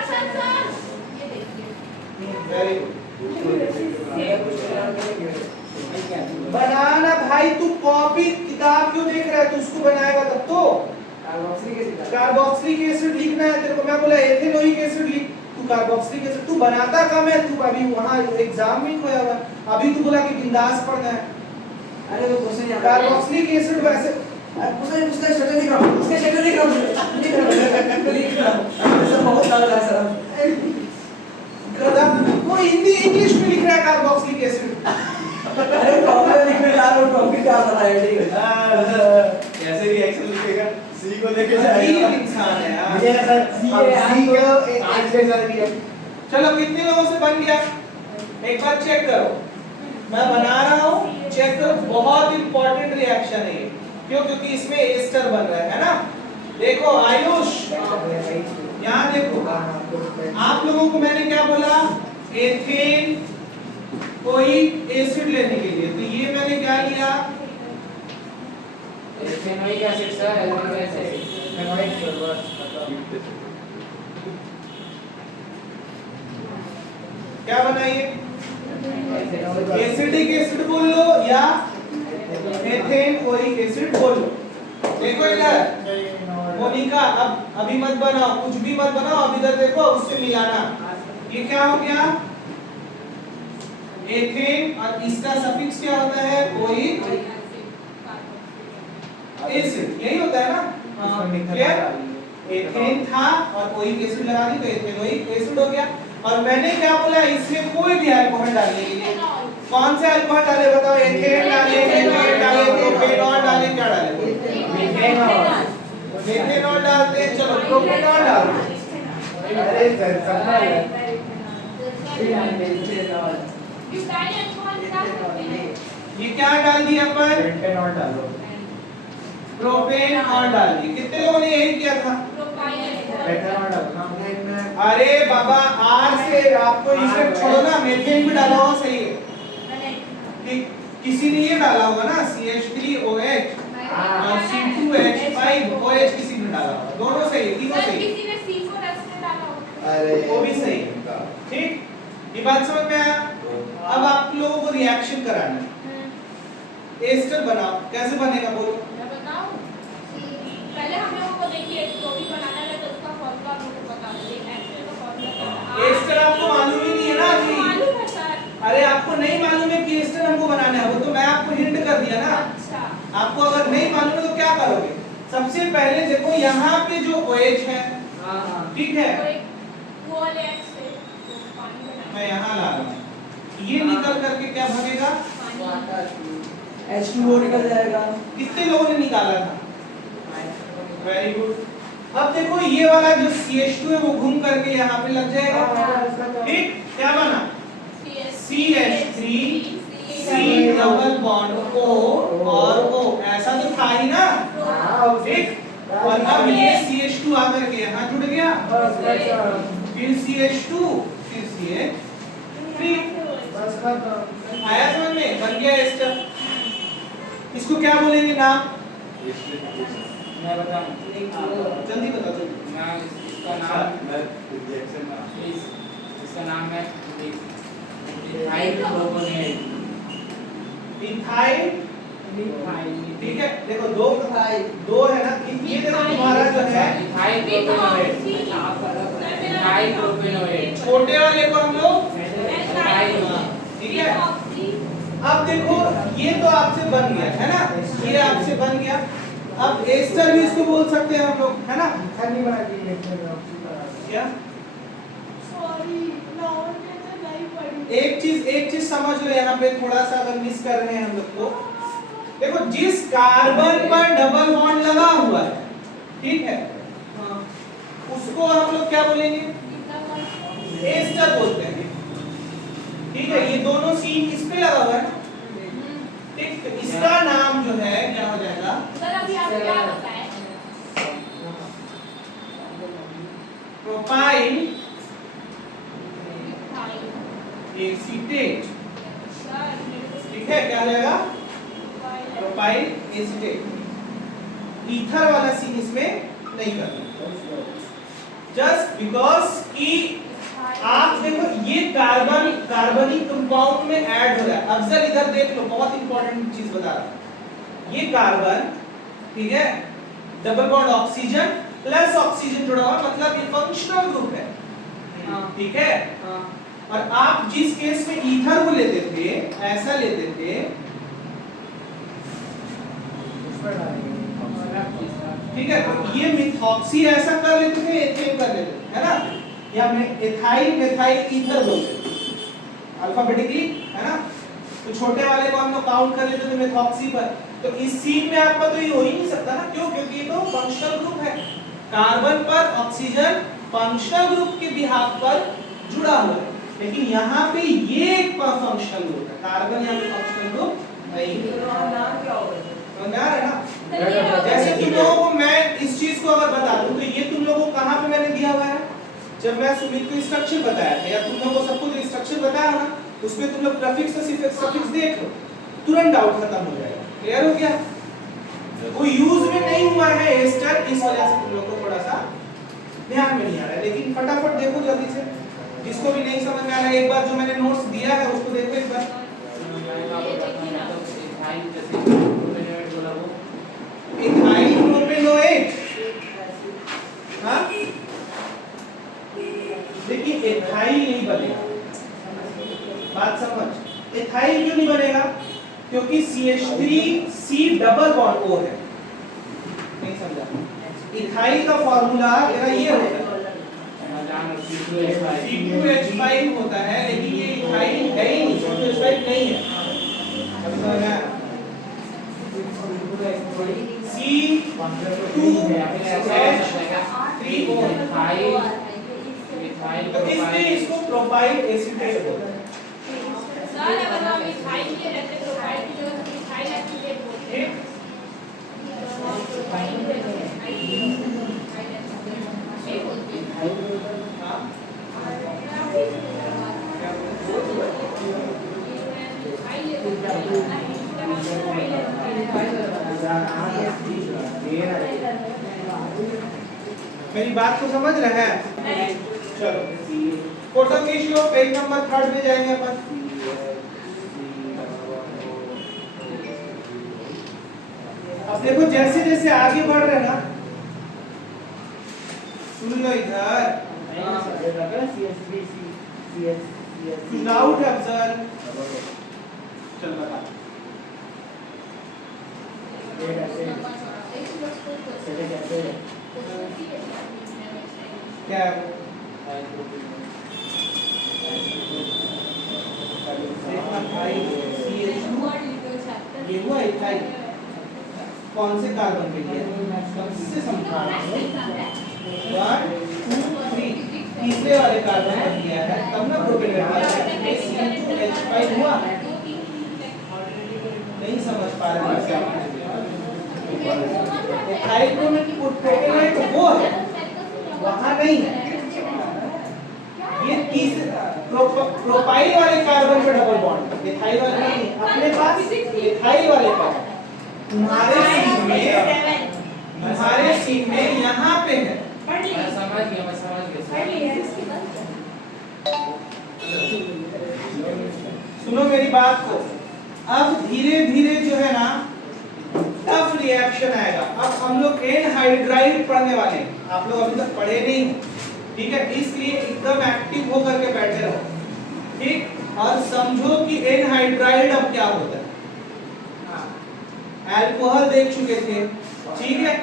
ये देखिए वेरी गुड। बनाना भाई, तू कॉपी किताब क्यों देख रहा है? तू उसको बनाएगा तब तो। कार्बोक्सिलिक एसिड लिखना है तेरे को, मैं बोला एथेनोइक एसिड लिख। तू कार्बोक्सिलिक एसिड तू बनाता कम है। तू अभी वहां एग्जाम में खोया हुआ, अभी तू बोला कि बिंदास पढ़ना है। अरे वो क्वेश्चन याद कार्बोक्सिलिक एसिड वैसे उसका शक्ल दिख रहा है। उसका शक्ल दिख रहा है। लिख रहा हूं सब बहुत लग रहा है सर। वो हिंदी इंग्लिश में लिख रहा है कार्बोक्सिलिक एसिड। अरे टॉपिक लिख रहा है, टॉपिक का पता है ठीक है। कैसे रिएक्शन लिखेगा? सी को लेके अजीब इंसान है यार। मुझे सर C को एक से जल्दी है। चलो कितने लोगों से बन गया? एक बार चेक करो। मैं बना रहा हूँ, चेक करो, बहुत इंपॉर्टेंट रिएक्शन है ये। क्यों? क्योंकि इसमें एस्टर बन रहा है ना। देखो आयुष, यहाँ देखो, आप लोगों को मैंने क्या बोला, एथेन कोई एसिड लेने के लिए, तो ये मैंने क्या लिया, फेनोइक एसिड सर, एल्कोहलिक एसिड। क्या बनाइए, एसिडिक एसिड बोल लो या एथेनोइक एसिड बोल लो। देखो इधर मोनिका, अब अभी मत बनाओ, कुछ भी मत बनाओ, अब इधर देखो, उससे मिलाना। ये क्या हो गया, एथेन, और इसका सफिक्स क्या होता है, ओइक एसिड, यही होता है ना। क्लियर? एथेन था और ओइक एसिड लगा दी तो एथेनोइक एसिड हो गया। और मैंने क्या बोला, इसमें कोई भी अल्कोहल डालने के लिए, कौन से अल्कोहल डाले बताओ, एथेन डाले, एथेन डाले, प्रोपेनॉल डाले, क्या डाले, मेथेनॉल डालते हैं, चलो प्रोपेनॉल डालते हैं। अरे सर समझा है। ये क्या डाल दिया अपन, पेंटेनॉल डालो। प्रोपेनॉल डाल दिया। कितने लोगों ने यही किया था, पेंटेनॉल डालो ना। अरे बाबा आर से आपको इसे छोड़ो ना, मेथेन भी डाला हुआ सही है, ठीक, किसी ने ये डाला होगा ना CH3OH और C2H5OH, किसी ने डाला होगा, दोनों सही है, तीनों सही है, किसी ने C4H डाला होगा। अरे वो भी सही है, ठीक। ये बात समझ में आया। अब आप लोगों को रिएक्शन कराना है, एस्टर बनाओ, कैसे बनेगा बोलो, मैं बताऊं, पहले हम लोगों को देखिए जो भी बनाना है तो उसका फॉर्मूला हमको बता दीजिए, एक्चुअल का फॉर्मूला एस्टर आपको मालूम ही नहीं है ना अभी। मालूम है सर। अरे आपको नहीं मालूम है कि एस्टर हमको बनाना है, वो तो मैं आपको हिंट कर दिया ना। अच्छा, आपको अगर नहीं मालूम है तो क्या करोगे, सबसे पहले देखो यहाँ पे जो OH है, ठीक है, तो एक वो वाले X से पानी बनाना, मैं यहाँ ला रहा हूँ, ये निकल करके क्या भगेगा, H2O निकल जाएगा। कितने लोगों ने निकाला था, वेरी गुड। अब देखो ये वाला जो CH2 है वो घूम करके यहाँ पे लग जाएगा, ठीक, क्या बना, CH3 C double bond O और O, ऐसा तो था ही ना, ठीक। और अब ये CH2 आकर के यहाँ जुड़ गया, फिर CH2, फिर CH3, आया समझ में, बन गया एस्टर। इसको क्या बोलेंगे नाम, मैं बताऊं, जल्दी बताओ जल्दी। मैं इसका नाम, इसका नाम है इथाइल प्रोपेनॉल। इथाइल, ठीक है, देखो दो है ना, ये देखो तुम्हारा जो है इथाइल प्रोपेनॉल, छोटे वाले को हम लोग, ठीक है। अब देखो ये तो आपसे बन गया है ना, ये आपसे बन गया। अब एस्टर भी इसको बोल सकते हैं हम लोग, है ना, ठंडी बना दी क्या, सॉरी नॉन में तो नहीं पड़ी। एक चीज समझ लो, यहाँ पे थोड़ा सा अगर मिस कर रहे हैं हम लोग को, देखो जिस कार्बन पर डबल बॉन्ड लगा हुआ है, ठीक है, उसको हम लोग क्या बोलेंगे, एस्टर बोलते हैं, ठीक है। ये दोनों सीन किस पे लगा हुआ है ना, ठीक, तो इसका नाम जो है क्या हो जाएगा, सर अभी आप क्या बताएं, प्रोपाइल एसीटेट, ठीक है, क्या हो जाएगा, प्रोपाइल एसीटेट। ईथर वाला सीन इसमें नहीं करना, जस्ट बिकॉज कि आप देखो ये कार्बनिक कंपाउंड में ऐड हो रहा है। अफजल इधर देख लो, बहुत इंपॉर्टेंट चीज बता रहा हूं, ये कार्बन, ठीक है, double bond oxygen plus oxygen जुड़ा हुआ, मतलब ये फंक्शनल ग्रुप है, ठीक है। और आप जिस केस में ईथर को लेते थे, ऐसा लेते थे, ठीक है, तो ये मिथॉक्सी ऐसा कर लेते थे, एथेन कर लेते थे, है ना, या एथाइल मेथाइल ईथर बोलते हैं अल्फाबेटिकली, है ना। तो छोटे वाले को हम लोग काउंट कर लेते थे मेथॉक्सी पर, तो इस सीन में आपका तो ये हो ही नहीं सकता ना, क्यों, क्योंकि ये तो फंक्शनल ग्रुप है, कार्बन पर ऑक्सीजन फंक्शनल ग्रुप के बिहाफ पर जुड़ा हुआ है, लेकिन यहाँ पे ये एक फंक्शनल ग्रुप है, कार्बन यहाँ पे फंक्शनल ग्रुप नहीं है। नाम क्या होगा? समझ में आ रहा है ना? जैसे तुम लोगों को मैं इस चीज को अगर बता दूं तो ये तुम लोगों को कहाँ पे मैंने दिया हुआ है, जब मैं सुमित को स्ट्रक्चर बताया था या तुम लोगों को सबको जो स्ट्रक्चर बताया ना उसमें तुम लोग प्रीफिक्स और सफिक्स देख लो, तुरंत डाउट खत्म हो जाएगा। क्लियर हो गया? वो यूज में नहीं हुआ है एस्टर, इस वजह से तुम लोग को थोड़ा सा ध्यान में नहीं आ रहा है, लेकिन फटाफट देखो जल्दी से, जिसको भी नहीं समझ में आ रहा है एक बार जो मैंने नोट्स दिया है उसको देखो एक बार। इथाइल प्रोपेनोएट, हाँ देखिए इथाइल नहीं बनेगा, बात समझ। इथाइल क्यों नहीं बनेगा? क्योंकि CH3C डबल बॉन्ड O है, नहीं समझा? इथाइल का फॉर्मूला तेरा ये होता है C2H5 होता है, लेकिन ये इथाइल है ही नहीं, C2H5 नहीं है। अब समझ में आया? C2H3O, तो इसलिए इसको प्रोपाइल एसीटेट बोलते हैं। सर अगर हम इथाइल के रहते प्रोपाइल की जगह तो इथाइल एसीटेट बोलते हैं। तो हम प्रोपाइल के रहते इथाइल एसीटेट बोलते हैं। हाँ मेरी बात को समझ रहे हैं? चलो पोटेशियम पेज नंबर 3 में जाएंगे अपन। अब देखो जैसे जैसे आगे बढ़ रहे हैं ना, सुन लो इधर, डाउट है अफजल, चल बता क्या है? ये हुआ इथाइल, कौन से कार्बन के लिए? सबसे समझा 1 2 3 तीसरे वाले कार्बन का दिया है, तब ना प्रोपेनोएट वाला C2H5 हुआ। नहीं समझ पा रहे हैं क्या? इथाइल प्रोपेनोएट वो है, वहां नहीं है। ये तीसरे प्रोपाइल वाले कार्बन पे डबल बॉन्ड, इथाइल वाले नहीं, अपने पास इथाइल वाले का तुम्हारे सीन में यहाँ पे है। मैं समझ गया सुनो मेरी बात को, अब धीरे धीरे जो है ना टफ रिएक्शन आएगा। अब हम लोग एनहाइड्राइड पढ़ने वाले हैं, आप लोग अभी तक पढ़े नहीं, ठीक है? इसलिए एकदम एक्टिव होकर के बैठे रहो, ठीक? और समझो कि एनहाइड्राइड अब क्या होता है। अल्कोहल देख चुके थे, ठीक है?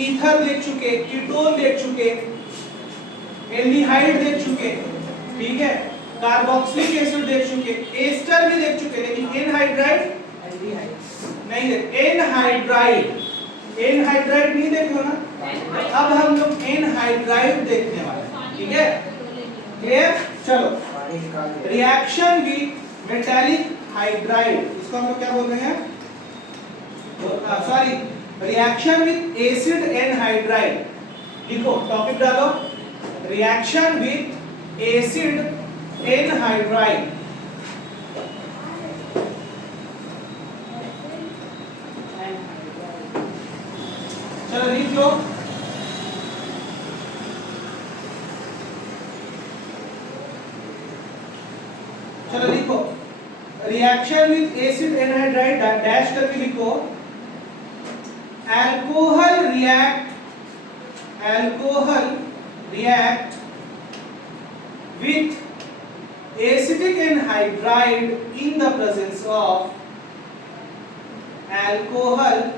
ईथर देख चुके, कीटोन देख चुके, एल्डिहाइड देख चुके, ठीक है? कार्बोक्सिलिक एसिड देख चुके, एस्टर भी देख चुके, लेकिन एनहाइड्राइड नहीं देख। एनहाइड्राइड नहीं देखे हो ना? अब हम लोग एनहाइड्राइड देखने वाले हैं, ठीक है? क्लियर? चलो, रिएक्शन विद मेटालिक हाइड्राइड, इसको हम लोग क्या बोल रहे हैं? Sorry, reaction with acid anhydride. लिखो, टॉपिक डालो, रिएक्शन विद एसिड एनहाइड्राइड। चलो लिख लो, चलो लिखो, reaction with acid anhydride dash करके लिखो, alcohol react with acidic anhydride in the presence of alcohol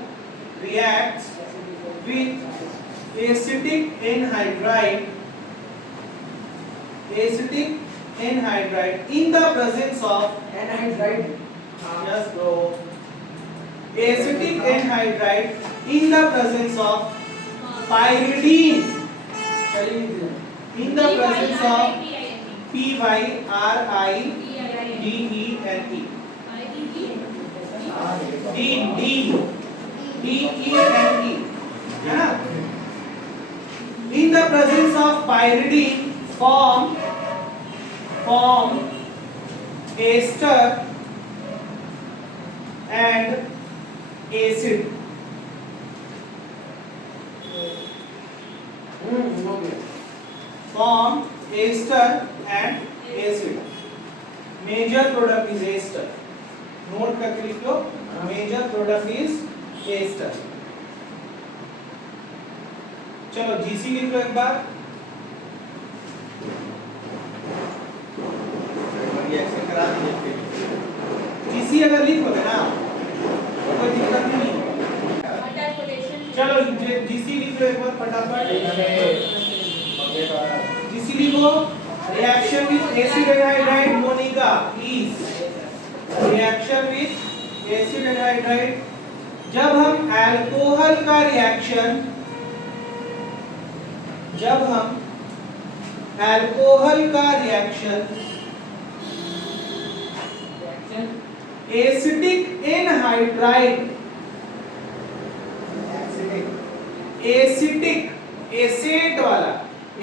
reacts with acidic anhydride in the presence of anhydride just bro acidic anhydride in the presence of pyridine in the presence of PYRIDENE DENE है ना। In the presence of pyridine form ester and acid. Form ester and acid. Major product is ester. Note करके लिख लो, major product is ester. चलो GC लिख लो एक बार। Reaction करा दीजिए। GC अगर लिखोगे ना तो कोई दिक्कत नहीं होगा। चलो GC लिख लो एक बार फटाफट। GC लिखो। Reaction with acid anhydride Monica is reaction with acid anhydride। जब हम अल्कोहल का रिएक्शन एसिडिक एनहाइड्राइड एसिड वाला,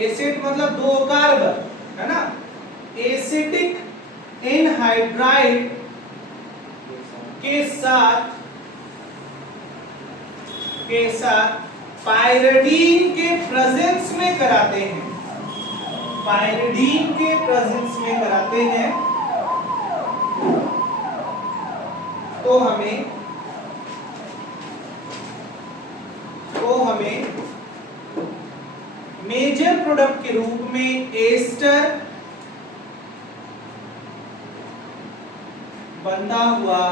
एसिड मतलब 2 कार्बन है ना। एसिडिक एनहाइड्राइड के साथ पायरिडीन के प्रेजेंस में कराते हैं, तो हमें मेजर प्रोडक्ट के रूप में एस्टर बनता हुआ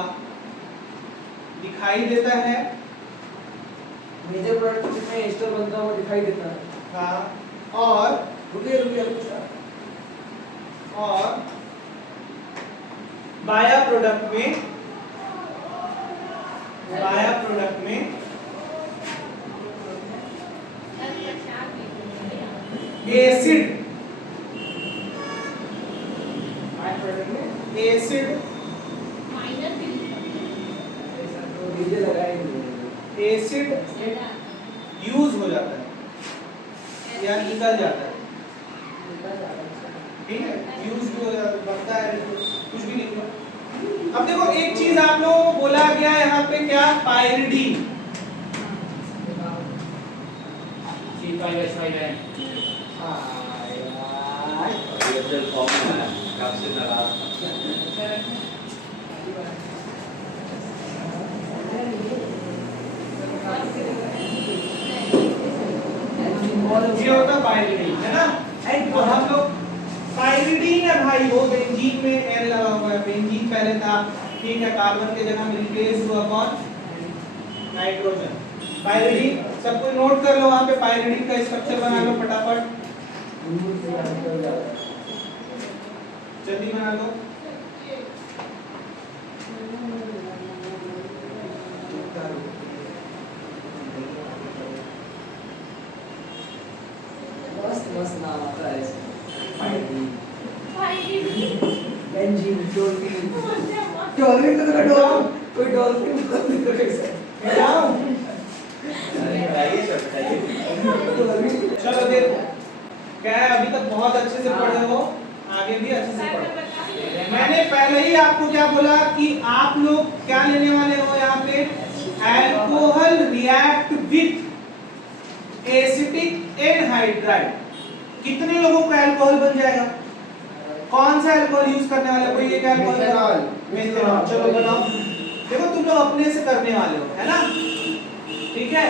दिखाई देता है। मेजर प्रोडक्ट में एस्टर बनता हुआ दिखाई देता है। हाँ, और रुकिए बाया प्रोडक्ट में एसिड यूज हो जाता है या निकल जाता है, ठीक है। यूज भी हो जाता बनता है, कुछ भी लिख लो। अब देखो एक चीज आप लोगों को बोला गया यहाँ पे क्या, पायरिडीन। C5H5N रिएक्शन फॉर्मूला है, कब से नाराज ये होता पायरिडीन है ना। तो हम लोग पायरिडीन है भाई, वो बेंजीन में N लगा हुआ है। बेंजीन पहले था, ठीक है, कार्बन के जगह में रिप्लेस हुआ कौन, नाइट्रोजन। पायरिडीन सब कोई नोट कर लो, वहां पे पायरिडीन का स्ट्रक्चर बना लो फटाफट, जल्दी बना लो। मस्त नाम आता है इसका। पायरिडीन बेंजीन, डॉल्फिन तो कोई डॉल्फिन बोल कैसे? चलो देखो क्या है, अभी तक बहुत अच्छे से पढ़े हो, आगे भी अच्छे से पढ़ो। मैंने पहले ही आपको क्या बोला कि आप लोग क्या लेने वाले हो यहाँ पे, alcohol react with acetic anhydride. कितने लोगों का अल्कोहल बन जाएगा, कौन सा अल्कोहल यूज करने वाले हो, कोई एक अल्कोहल, मेथनॉल। चलो बनाओ, देखो तुम लोग अपने से करने वाले हो, है ना, ठीक है।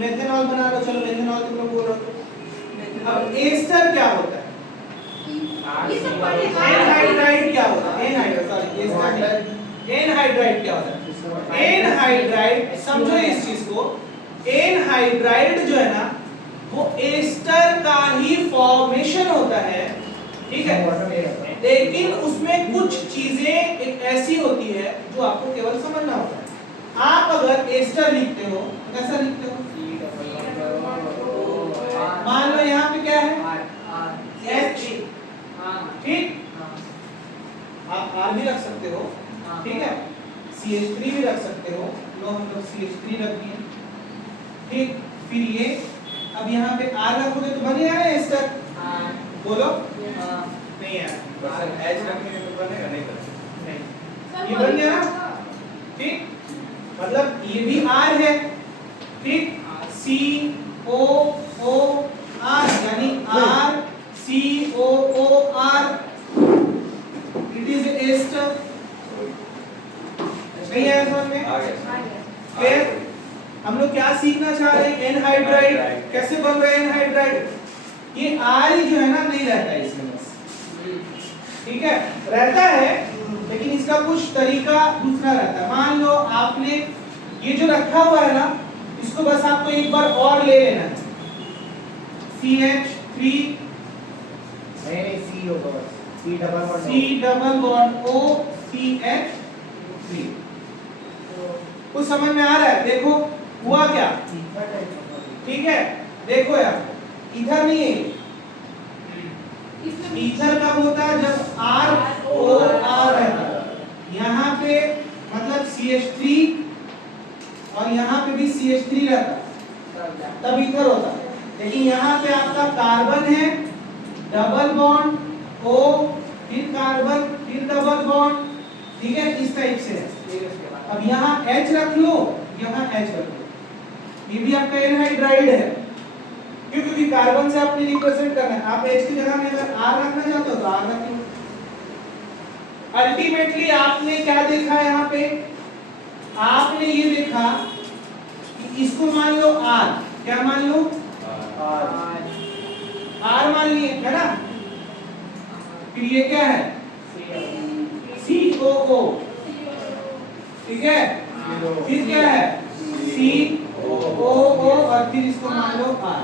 मेथनॉल बना लो, चलो मेथनॉल तुम लोग बोलो। अब एस्टर क्या होता है, एनहाइड्राइड क्या होता है, एनहाइड्राइड क्या होता है, एनहाइड्राइड समझो इस चीज को। एनहाइड्राइड जो है ना वो एस्टर का ही फॉर्मेशन होता है, ठीक है, लेकिन उसमें कुछ चीजें एक ऐसी होती है जो आपको केवल समझना होता है। आप अगर एस्टर लिखते हो कैसा लिखते हो, मान लो यहाँ पे क्या है H ठीक, आप R भी रख सकते हो, ठीक है, CH3 भी रख सकते हो, लो हम लोग CH3 रख दिए, ठीक। फिर ये अब यहाँ पे R रखोगे तो बन गया ना एस्टर, बोलो नहीं यार, बस एच रखने के तो बनेगा नहीं नहीं, सर ये बन गया ना, ठीक, मतलब ये भी R है, ठीक, COOR यानी RCOOR, इट इज एस्टर, नहीं है समझ में? आ गया फिर हम लोग क्या सीखना चाह रहे हैं? एनहाइड्राइड कैसे बन रहे हैं एनहाइड्राइड? ये R ही जो है ना नहीं रहता है इसमें बस, ठीक है, रहता है लेकिन इसका कुछ तरीका दूसरा रहता है। मान लो आपने ये जो रखा हुआ है ना, इसको बस आपको एक बार और ले लेना है, CH3 नहीं C होगा बस, C double bond O CH3, कुछ समझ में आ रहा है? देखो हुआ क्या, ठीक है, देखो यार इधर नहीं है, इधर कब होता है जब ROR रहता है, यहाँ पे मतलब CH3 और यहाँ पे भी CH3 रहता तब इधर होता, लेकिन यहाँ पे आपका कार्बन है, डबल बॉन्ड O, फिर कार्बन, फिर डबल बॉन्ड, ठीक है, इस टाइप से है। अब यहाँ H रख लो, यहाँ H रख लो, ये भी आपका एनहाइड्राइड है, क्यों? क्योंकि कार्बन से आपने रिप्रेजेंट करना है, आप H की जगह में अगर R रखना चाहते हो तो R रख लो। अल्टीमेटली आपने क्या देखा यहाँ पे? आपने ये देखा कि इसको मान लो R, क्या मान लो? R मान लिए, है ना? फिर ये क्या है? COO, ठीक है, फिर क्या है? COO और फिर इसको मान लो R,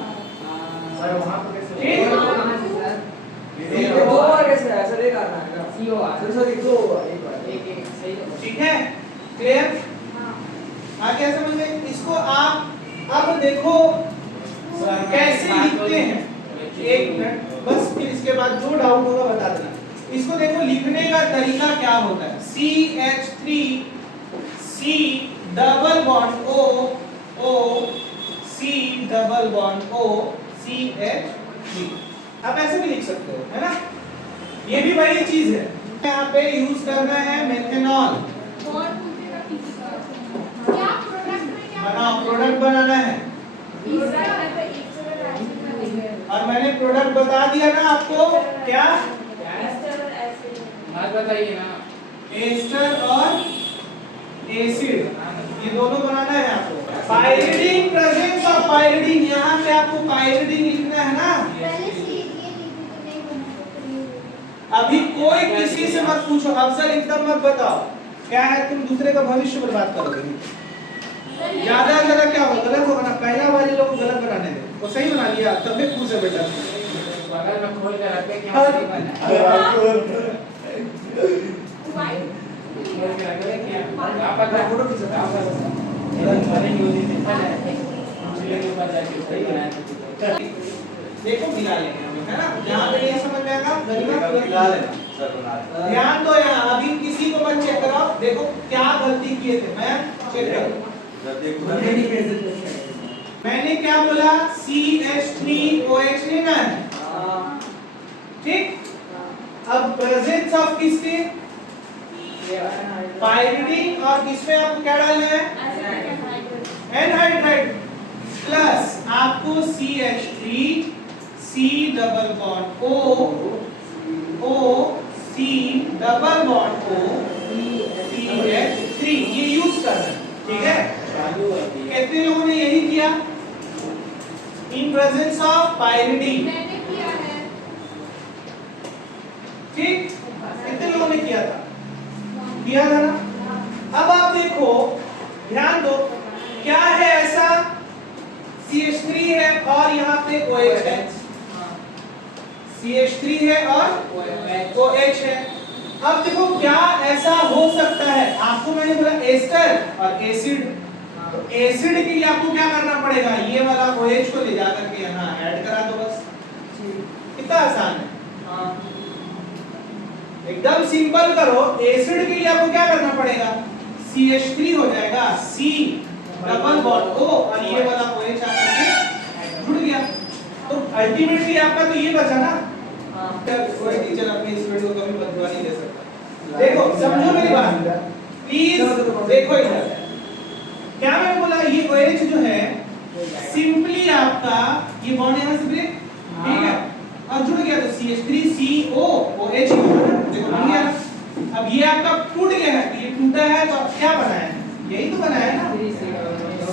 सर वहाँ पे कैसे ठीक? ठीक है, क्लियर? हाँ, क्या समझ में? इसको आप अब देखो कैसे लिखते हैं, एक मिनट बस, फिर इसके बाद जो डाउट होगा बता देना। इसको देखो लिखने का तरीका क्या होता है, CH3 C double bond O C double bond O CH3, आप ऐसे भी लिख सकते हो, है ना? ये भी वही चीज है, यहाँ पे यूज करना है मेथेनॉल, क्या प्रोडक्ट में क्या बनाओ, प्रोडक्ट बनाना है, और मैंने प्रोडक्ट बता दिया ना आपको, क्या? मत बताइए ना, एस्टर और एसिड, ये दोनों बनाना है आपको। पाइरिडिन, प्रेजेंस ऑफ पाइरिडिन, यहाँ पे आपको पाइरिडिन लिखना है ना। अभी कोई किसी से मत पूछो, अफजल एकदम मत बताओ, क्या है तुम दूसरे का भविष्य बर्बाद करोगे। ज्यादा ज्यादा क्या होगा, गलत होगा ना, पहला वाले लोग गलत बनाने दे, वो सही बना लिया, तब भी पूछे बेटा बगल में खोल कर रखे क्या सही बना खोल के रखे क्या आप पता फोटो खींचो आप बने न्यूज़ में पिछले के ऊपर जाके सही बनाया देखो मिला लेंगे हम, है ना? जहाँ पे ये समझ में आएगा गरीबा मिला लेना सर, बना लेना। ध्यान दो यहाँ, अभी किसी को मत चेक कराओ, देखो क्या गलती किए थे, मैं चेक करूँ। मैंने क्या बोला? CH3OH लेना है, ठीक? अब प्रेजेंस ऑफ किसके? पाइरिडिन, और किसमें आपको क्या डालना है? एनहाइड्राइड, प्लस आपको CH3 C double bond O C double bond O CH3, ये यूज करना है, ठीक है? चालू है कितने लोगों ने यही किया? इन प्रेजेंस ऑफ पाइरिडिन, मैंने किया है, ठीक? कितने लोगों ने किया था? किया था ना? अब आप देखो, ध्यान दो, क्या है ऐसा? CH3 है और यहाँ पे OH है, CH3 है और OH है। अब देखो क्या ऐसा हो सकता है, आपको मैंने बोला एस्टर और एसिड, तो एसिड के लिए आपको क्या करना पड़ेगा? ये वाला OH को ले जाकर के यहाँ ऐड करा दो, बस, कितना आसान है। एकदम सिंपल करो, एसिड के लिए आपको क्या करना पड़ेगा, CH3 हो जाएगा, C डबल बॉन्ड O और ये वाला OH आकर के जुड़ गया। तो अल्टीमेटली आपका तो ये बचा ना। कोई टीचर अपने स्टूडेंट को कभी बददुआ नहीं दे सकता। देखो समझो मेरी बात प्लीज, देखो इधर क्या मैंने बोला, ये OH जो है सिंपली आपका ये बॉन्ड यहां से ब्रेक, ठीक है, और जुड़ गया तो CH3CO OH देखो बन गया ना। अब ये आपका टूट गया है, ये टूटा है तो अब क्या बना है, यही तो बना है ना,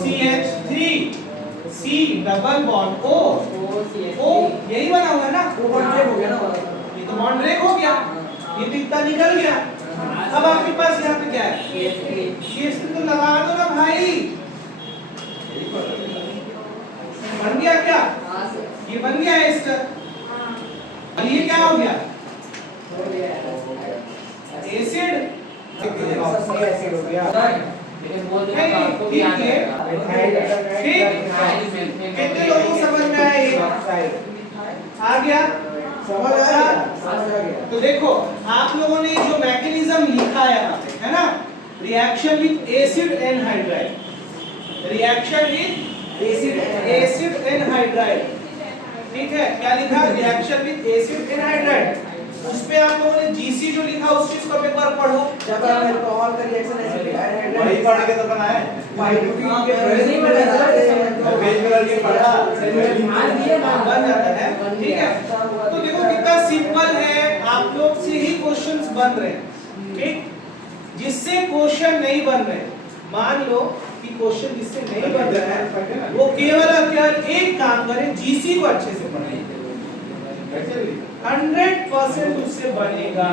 CH3 C double bond O O यही बना हुआ है ना, वो बॉन्ड ब्रेक हो गया ना, ये तो बॉन्ड ब्रेक हो गया, ये तो इतना निकल गया। अब आपके पास यहाँ पे क्या है, CH3 तो लगा दो ना भाई, बन गया क्या, ये बन गया एस्टर, और ये क्या हो गया, एसिड, एसिड हो गया। लेकिन वो जो आपको भी याद रहेगा। कितने लोगों को समझ में आया ये, आ गया, समझ आया। तो देखो आप लोगों ने जो मैकेनिज्म लिखा है यहाँ पे, है ना, reaction with acid anhydride, reaction with acid anhydride, ठीक है, क्या लिखा, रिएक्शन विद एसिड एनहाइड्राइड। उस पे आप लोगों ने GC जो लिखा उस चीज को एक बार पढ़ो। जब अल्कोहल का रिएक्शन एसिड एनहाइड्राइड वही पढ़ के तो बनाए नहीं बना पेज पे करके पढ़ा बन जाता है, ठीक है। तो देखो कितना सिंपल है, आप लोग से ही क्वेश्चंस बन रहे हैं, ठीक, जिससे क्वेश्चन नहीं बन रहे, मान लो कि क्वेश्चन जिससे नहीं बन रहा है वो केवल एक काम करें, GC को अच्छे से पढ़ें, 100% उससे बनेगा,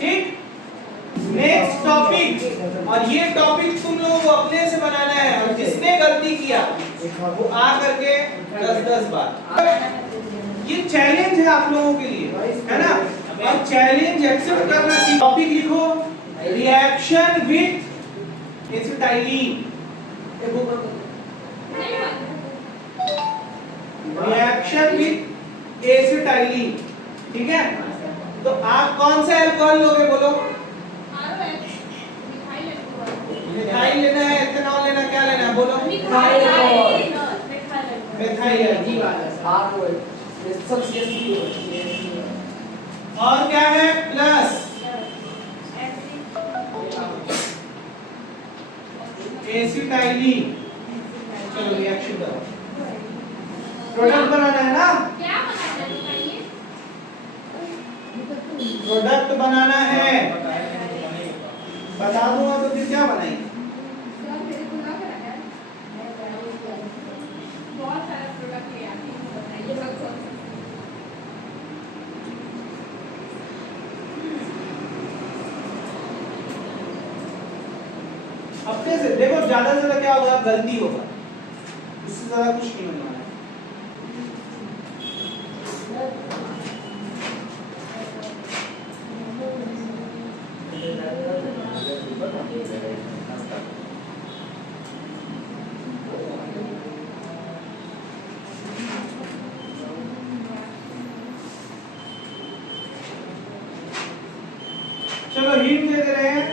ठीक। नेक्स्ट टॉपिक, और ये टॉपिक तुम लोगों को अपने से बनाना है, और जिसने गलती किया वो आ करके 10-10 बार, ये चैलेंज है आप लोगों के लिए, है ना, और चैलेंज एक्सेप्ट करना सीखो। टॉपिक लिखो, reaction with acetylene, reaction with acetylene, ठीक है। तो आप कौन सा अल्कोहल लोगे, बोलो, मिथाइल लेना है, एथेनॉल लेना, क्या लेना है, बोलो, मिथाइल, और क्या है प्लस एसिटाइलिन। चलो रिएक्शन करो, प्रोडक्ट बनाना है ना, प्रोडक्ट बनाना है, बता दूंगा तो फिर क्या बनाएंगे, बहुत सारा प्रोडक्ट ले आते हैं, बताइए। अपने से देखो, ज्यादा से ज्यादा क्या होगा, गलती होगा, इससे ज्यादा कुछ नहीं बनवाना है। चलो हिंट दे रहे हैं,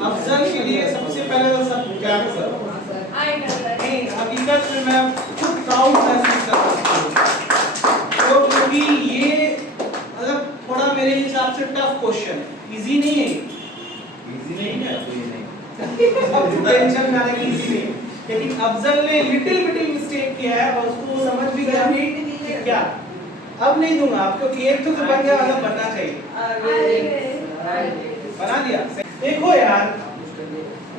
अफजल के लिए सबसे पहले तो सब क्या करो, नहीं हकीकत में मैं खुद प्राउड महसूस करता हूँ, तो क्योंकि ये मतलब थोड़ा मेरे हिसाब से टफ क्वेश्चन है, इजी नहीं है, इजी नहीं है, तो ये नहीं अब टेंशन ना लें, इजी नहीं, लेकिन अफजल ने लिटिल मिस्टेक किया है और उसको वो समझ भी गया कि क्या, अब नहीं दूंगा आपको, क्योंकि एक तो बन गया, मतलब बनना चाहिए, बना दिया। देखो यार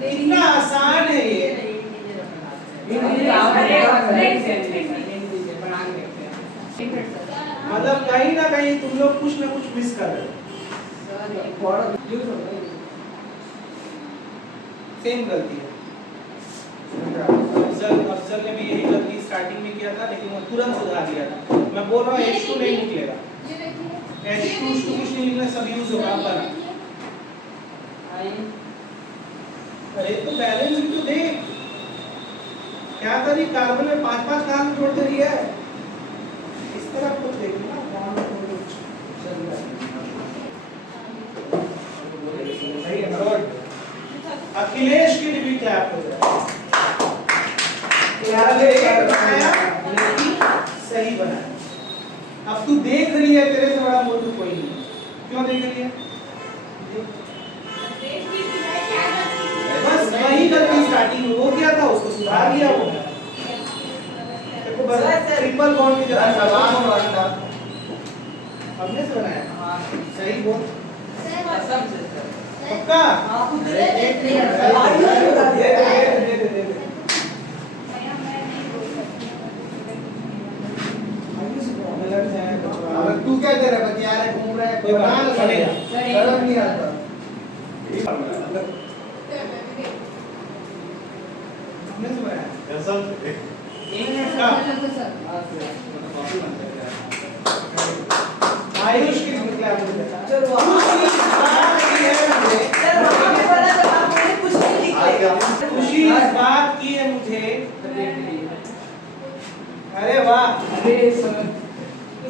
इतना आसान है ये, मतलब कहीं ना कहीं तुम लोग कुछ ना कुछ मिस कर रहे हो, सेम गलती है। अफजल ने भी यही गलती स्टार्टिंग में किया था, लेकिन वो तुरंत सुधार दिया था। मैं बोल रहा हूँ H2 नहीं निकलेगा, H2 कुछ नहीं निकलेगा, सब यूज होगा बना। अरे तो बैलेंस भी तो देख, क्या करी, कार्बन में 5-5 कार्बन जोड़ते रही है, तेरे से बड़ा मूर्ख कोई नहीं है। क्यों देख रही है? देश भी है क्या गलती की? बस वही गलती स्टार्टिंग में वो क्या था उसको सुधार लिया वो। देखो बस ट्रिपल बॉन्ड की जगह सवाल डबल और बॉन्ड हमने से बनाया। हाँ सही बोल। कसम से सर पक्का? हाँ खुद दे दे दे दे दे दे दे। अब तू क्या कर रहा है? बतिया रहा है, घूम रहा है, कोई बात बना नहीं, ना चलेगा। शर्म नहीं आता। हमने से बनाया। कसम से। एक मिनट का आयुष की निकला मुझे। चलो सर वहाँ पे बोला जब आप मुझे कुछ नहीं लिख लेगा खुशी इस बात की है मुझे। अरे वाह। अरे सर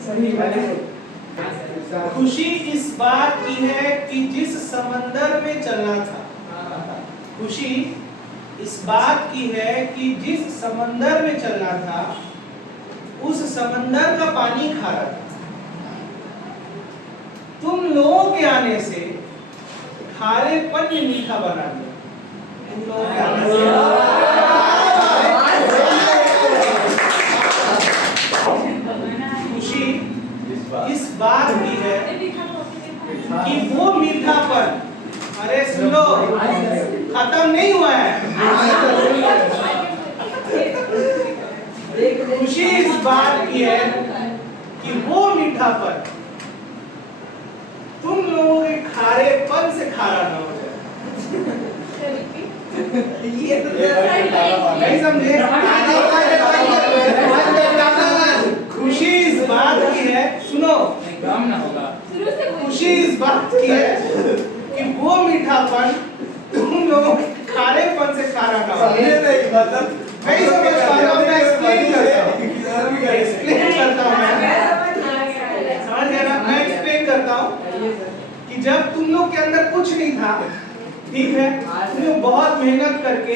सही बात है। खुशी इस बात की है कि जिस समंदर में चलना था। खुशी इस बात की है कि जिस समंदर में चलना था उस समंदर का पानी खारा था। तुम लोगों के आने से खारेपन ने मीठा बना दिया। तुम लोगों के आने से खुशी इस बात की है कि वो मीठापन, अरे सुनो, खत्म नहीं हुआ है। खुशी इस बात की है कि वो मीठापन तुम लोगों के खारेपन से खारा ना हो जाए। ये तो नहीं समझे? खुशी इस बात की है, सुनो, काम ना होगा। शुरू से खुशी इस बात की है कि वो मीठापन तुम लोगों के खारेपन से खारा ना हो। समझे नहीं मतलब नहीं समझ पा रहा हूं, मैं एक्सप्लेन करता हूं। एक्सप्लेन करता हूं मैं। समझ गए ना? मैं एक्सप्लेन करता हूं कि जब तुम लोग के अंदर कुछ नहीं था, ठीक है, तुम लोग बहुत मेहनत करके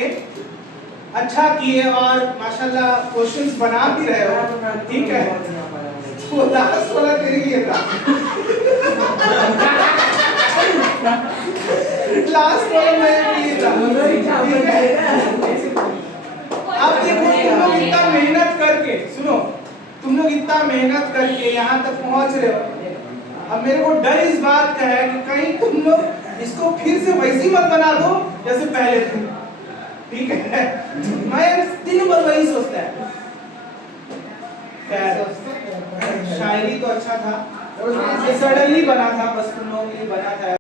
अच्छा किए और माशाल्लाह क्वेश्चंस बना भी रहे हो, ठीक है, वो लास्ट वाला तेरे लिए था। लास्ट वाला मेरे लिए था, ठीक है? अब देखो तुम लोग इतना मेहनत करके, सुनो, तुम लोग इतना मेहनत करके यहाँ तक पहुँच रहे हो। अब मेरे को डर इस बात का है कि कहीं तुम लोग इसको फिर से वैसी मत बना दो जैसे पहले थे, ठीक है? मैं दिन भर वही सोचता है। खैर, शायरी तो अच्छा था, सडनली बना था, बस तुम लोगों के लिए बना था।